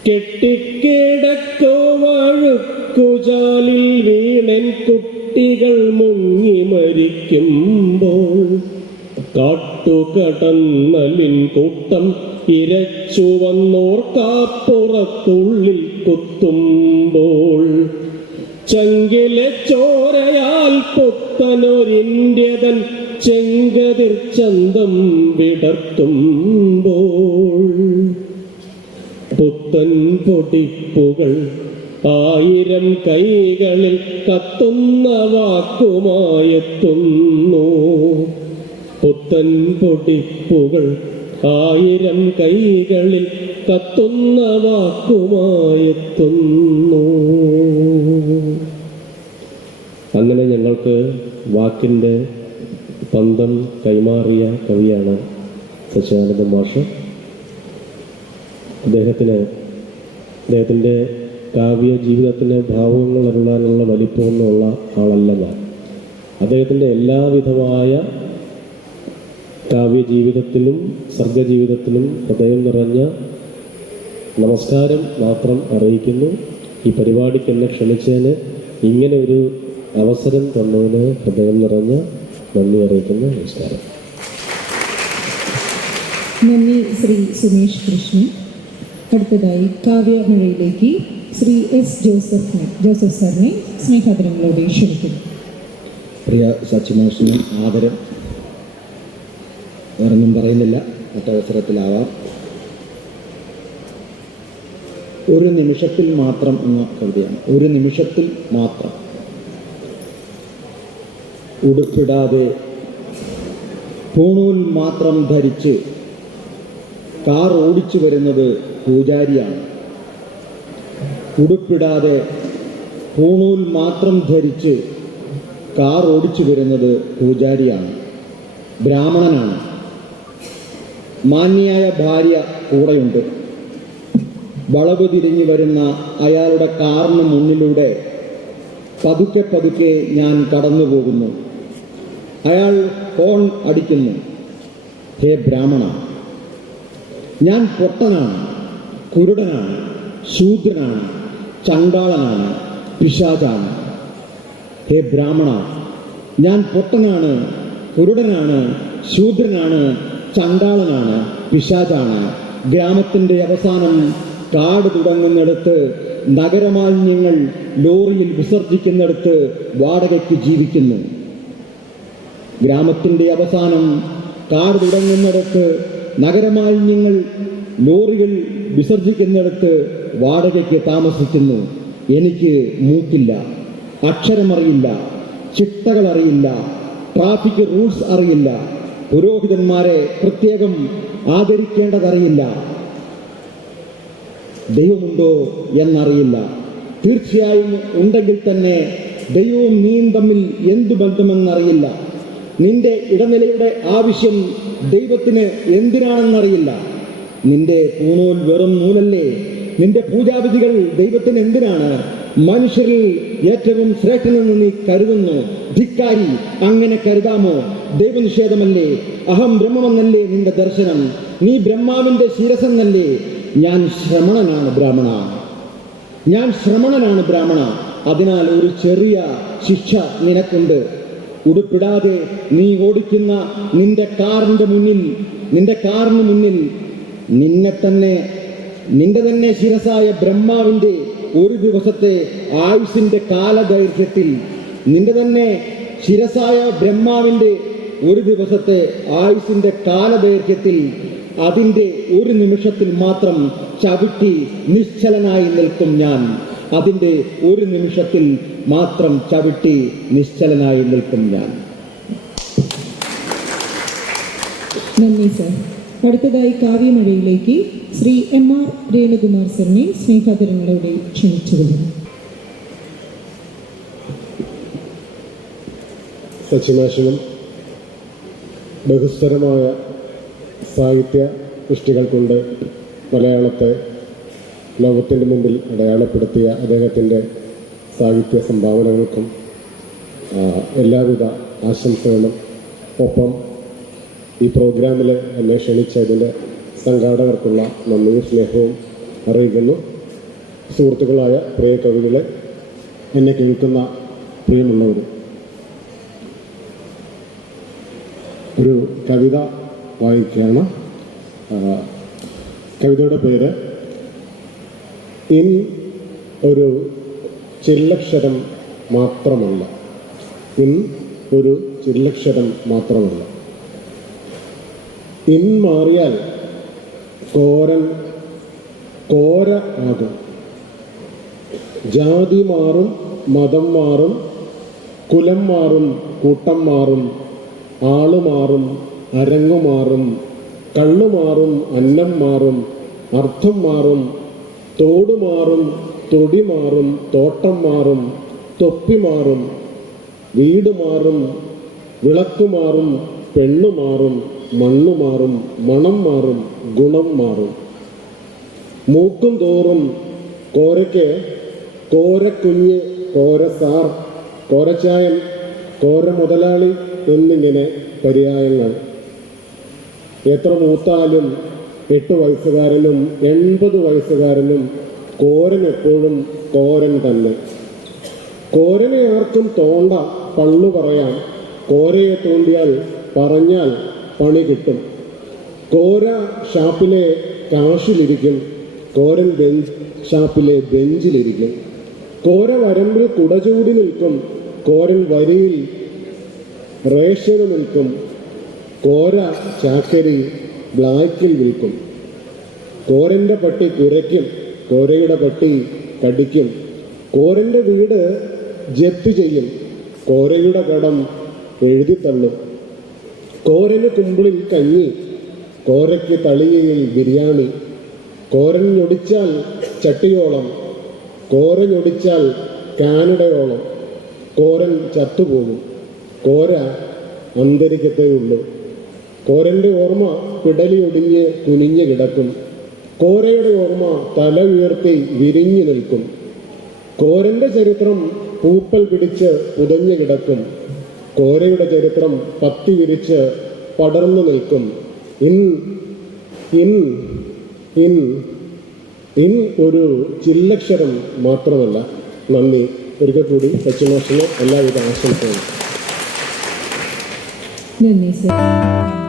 കെട്ടിക്കിടക്കോ വഴുക്കുചാലിൽ വീണൻ കുട്ടികൾ മുങ്ങി മരിക്കുമ്പോൾ, കാട്ടുകടന്നലിൻ കൂട്ടം ഇരച്ചു വന്നോർക്കാപ്പുറത്തുള്ളിൽ കുത്തുമ്പോൾ, ചങ്കിലെ ചോരയാൽ പുത്തനൊരിന്ത്യതൻ ചെങ്കതിർ ചന്തം വിടർത്തുമ്പോൾ, പുത്തൻ പൊടിപ്പുകൾ 1000 കൈകളിൽ കത്തുന്ന വാക്കുമായെത്തുന്നു. പുത്തൻ പൊടിപ്പുകൾ 1000 കൈകളിൽ കത്തുന്ന വാക്കുമായെത്തുന്നു. അങ്ങനെ ഞങ്ങൾക്ക് വാക്കിൻ്റെ പന്തം കൈമാറിയ കവിയാണ് സച്ചിദാനന്ദ മാഷ്. അദ്ദേഹത്തിൻ്റെ കാവ്യ ജീവിതത്തിന് ഭാവങ്ങൾ അരുളാനുള്ള വലിപ്പമൊന്നുമുള്ള ആളല്ല ഞാൻ. അദ്ദേഹത്തിൻ്റെ എല്ലാവിധമായ കാവ്യ ജീവിതത്തിലും സർഗജീവിതത്തിലും ഹൃദയം നിറഞ്ഞ നമസ്കാരം മാത്രം അറിയിക്കുന്നു. ഈ പരിപാടിക്ക് എന്നെ ക്ഷണിച്ചതിന്, ഇങ്ങനെ ഒരു അവസരം തന്നതിന് ഹൃദയം നിറഞ്ഞ നന്ദി അറിയിക്കുന്നു. നമസ്കാരം. നന്ദി ശ്രീ സുമേഷ് കൃഷ്ണൻ. അടുത്തതായി കാവ്യമഴയിലേക്ക് ശ്രീ എസ് ജോസഫ് സാറിനെ സ്നേഹാദരങ്ങളോടെ ക്ഷണിക്കുന്നു. പ്രിയ സച്ചിമാഷിന് ആദരം. വേറൊന്നും പറയുന്നില്ല, മറ്റവസരത്തിലാവാം. ഒരു നിമിഷത്തിൽ മാത്രം എന്ന കവിതയാണ്. ഒരു നിമിഷത്തിൽ മാത്രം. ഉടുപ്പിടാതെ പൂണൂൽ മാത്രം ധരിച്ച് കാർ ഓടിച്ചു വരുന്നത് പൂജാരിയാണ്. ഉടുപ്പിടാതെ പൂണൂൽ മാത്രം ധരിച്ച് കാർ ഓടിച്ചു വരുന്നത് പൂജാരിയാണ്, ബ്രാഹ്മണനാണ്. മാന്യയായ ഭാര്യ കൂടെയുണ്ട്. വളവ് തിരിഞ്ഞു വരുന്ന അയാളുടെ കാറിന് മുന്നിലൂടെ പതുക്കെ പതുക്കെ ഞാൻ കടന്നു പോകുന്നു. അയാൾ ഹോൺ അടിക്കുന്നു. ഹേ ബ്രാഹ്മണ, ഞാൻ പൊട്ടനാണ്, കുരുടനാണ്, ശൂദ്രനാണ്, ചണ്ടാളനാണ്, പിശാചാണ്. ഹേ ബ്രാഹ്മണ, ഞാൻ പൊട്ടനാണ്, കുരുടനാണ്, ശൂദ്രനാണ്, ചണ്ടാളനാണ്, പിശാചാണ്. ഗ്രാമത്തിൻ്റെ അവസാനം കാട് തുടങ്ങുന്നിടത്ത്, നഗരമാലിന്യങ്ങൾ ലോറിയിൽ വിസർജിക്കുന്നിടത്ത് വാടകയ്ക്ക് ജീവിക്കുന്നു. ഗ്രാമത്തിൻ്റെ അവസാനം കാട് തുടങ്ങുന്നിടത്ത്, നഗരമാലിന്യങ്ങൾ ലോറികൾ വിസർജിക്കുന്നിടത്ത് വാടകയ്ക്ക് താമസിക്കുന്നു. എനിക്ക് മൂക്കില്ല, അക്ഷരമറിയില്ല, ചിട്ടകളറിയില്ല, ട്രാഫിക് റൂൾസ് അറിയില്ല, പുരോഹിതന്മാരെ പ്രത്യേകം ആദരിക്കേണ്ടതറിയില്ല, ദൈവമുണ്ടോ എന്നറിയില്ല. തീർച്ചയായും ഉണ്ടെങ്കിൽ തന്നെ ദൈവവും നീയും തമ്മിൽ എന്തു ബന്ധമെന്നറിയില്ല. നിന്റെ ഇടനിലയുടെ ആവശ്യം ദൈവത്തിന് എന്തിനാണെന്നറിയില്ല. നിന്റെ പൂണൂൽ വെറും നൂലല്ലേ? നിന്റെ പൂജാവിധികൾ ദൈവത്തിന് എന്തിനാണ്? മനുഷ്യരിൽ ഏറ്റവും ശ്രേഷ്ഠനെന്ന് നീ കരുതുന്നു. ധിക്കാരി, അങ്ങനെ കരുതാമോ? ദൈവനിഷേധമല്ലേ? അഹം ബ്രഹ്മമെന്നല്ലേ നിന്റെ ദർശനം? നീ ബ്രഹ്മാവിന്റെ ശിരസെന്നല്ലേ? ഞാൻ ശ്രമണനാണ് ബ്രാഹ്മണ, ഞാൻ ശ്രമണനാണ് ബ്രാഹ്മണ. അതിനാൽ ഒരു ചെറിയ ശിക്ഷ നിനക്കുണ്ട്. ഉടുപ്പിടാതെ നീ ഓടിക്കുന്ന നിന്റെ കാറിന് മുന്നിൽ നിന്റെ തന്നെ ശിരസായ ബ്രഹ്മാവിന്റെ ഒരു ദിവസത്തെ ആയുസിന്റെ കാലദൈർഘ്യത്തിൽ, നിന്റെ തന്നെ ശിരസായ ബ്രഹ്മാവിന്റെ ഒരു ദിവസത്തെ ആയുസിന്റെ കാലദൈർഘ്യത്തിൽ അതിൻ്റെ ഒരു നിമിഷത്തിൽ മാത്രം ചവിട്ടി നിശ്ചലനായി നിൽക്കും ഞാൻ. അതിൻ്റെ ഒരു നിമിഷത്തിൽ മാത്രം ചവിട്ടി നിശ്ചലനായി നിൽക്കും ഞാൻ. നന്ദി സർ. അടുത്തതായി കാവ്യമഴയിലേക്ക് ശ്രീ MR രേണുകുമാർ സാറിനെ സ്നേഹാദരങ്ങളോടെ ക്ഷണിച്ചുകൊള്ളുന്നു. സച്ചിമാഷിനും ബഹുസ്തരമായ സാഹിത്യ സൃഷ്ടികൾ കൊണ്ട് മലയാളത്തെ ലോകത്തിൻ്റെ മുമ്പിൽ അടയാളപ്പെടുത്തിയ അദ്ദേഹത്തിൻ്റെ സാഹിത്യ സംഭാവനകൾക്കും എല്ലാവിധ ആശംസകളും, ഒപ്പം ഈ പ്രോഗ്രാമിൽ എന്നെ ക്ഷണിച്ചതിൻ്റെ സംഘാടകർക്കുള്ള നന്ദിയും സ്നേഹവും അറിയിക്കുന്നു. സുഹൃത്തുക്കളായ പ്രിയ കവികളെ, എന്നെ കേൾക്കുന്ന പ്രിയമുള്ളവർ, ഒരു കവിത വായിക്കുകയാണ്. കവിതയുടെ പേര് ഇൻ ഒരു ചില്ലക്ഷരം മാത്രമല്ല. ഇൻ ഒരു ചില്ലക്ഷരം മാത്രമല്ല. ഇൻ മാറിയാൽ കോരൻ കോര ആകും. ജാതി മാറും, മതം മാറും, കുലം മാറും, കൂട്ടം മാറും, ആള് മാറും, അരങ്ങു മാറും, കള്ളു മാറും, അന്നം മാറും, അർത്ഥം മാറും, തോട് മാറും, തൊടി മാറും, തോട്ടം മാറും, തൊപ്പി മാറും, വീട് മാറും, വിളക്ക് മാറും, പെണ്ണു മാറും, മണ്ണു മാറും, മണം മാറും, ഗുണം മാറും. മൂക്കും തോറും കോരയ്ക്ക് കോരക്കുഞ്ഞ്, കോരസാർ, കോരച്ചായൻ, കോര മുതലാളി എന്നിങ്ങനെ പര്യായങ്ങൾ. എത്ര മൂത്താലും 8 വയസ്സുകാരനും 80 വയസ്സുകാരനും കോരൻ എപ്പോഴും കോരൻ തന്നെ. കോരനെ ആർക്കും തോണ്ട പള്ളു പറയാം. കോരയെ തോണ്ടിയാൽ പറഞ്ഞാൽ പണി കിട്ടും. കോര ഷാപ്പിലെ കാഷിലിരിക്കും, കോരൻ ഷാപ്പിലെ ബെഞ്ചിലിരിക്കും. കോര വരമ്പിൽ കുടചൂടി നിൽക്കും, കോരൻ വരിയിൽ റേഷന് നിൽക്കും. കോര ചാക്കരി ബ്ലാക്കിൽ വിൽക്കും. കോരൻ്റെ പട്ടി കുരയ്ക്കും, കോരയുടെ പട്ടി കടിക്കും. കോരൻ്റെ വീട് ജപ്തി ചെയ്യും, കോരയുടെ കടം എഴുതിത്തള്ളും. കോരന് കുമ്പിളിൽ കഞ്ഞി, കോരയ്ക്ക് തളികയിൽ ബിരിയാണി. കോരൻ ഞൊടിച്ചാൽ ചട്ടിയോളം, കോര ഞൊടിച്ചാൽ കാനഡയോളം. കോരൻ ചത്തുപോകും, കോര അന്തരിക്കത്തേയുള്ളൂ. കോരൻ്റെ ഓർമ്മ പിടലിയൊടിഞ്ഞ് കുനിഞ്ഞു കിടക്കും, കോരയുടെ ഓർമ്മ തല ഉയർത്തി വിരിഞ്ഞു നിൽക്കും. കോരൻ്റെ ചരിത്രം പൂപ്പൽ പിടിച്ച് പുതഞ്ഞു കിടക്കും, കോരയുടെ ചരിത്രം പത്തി വിരിച്ച് പടർന്നു നിൽക്കും. ഇൻ ഇൻ ഇൻ ഇൻ ഒരു ചില്ലക്ഷരം മാത്രമല്ല. നന്ദി. ഒരിക്കൽ കൂടി സച്ചിമാഷിന് എല്ലാവിധ ആശംസകളും. നന്ദി സർ.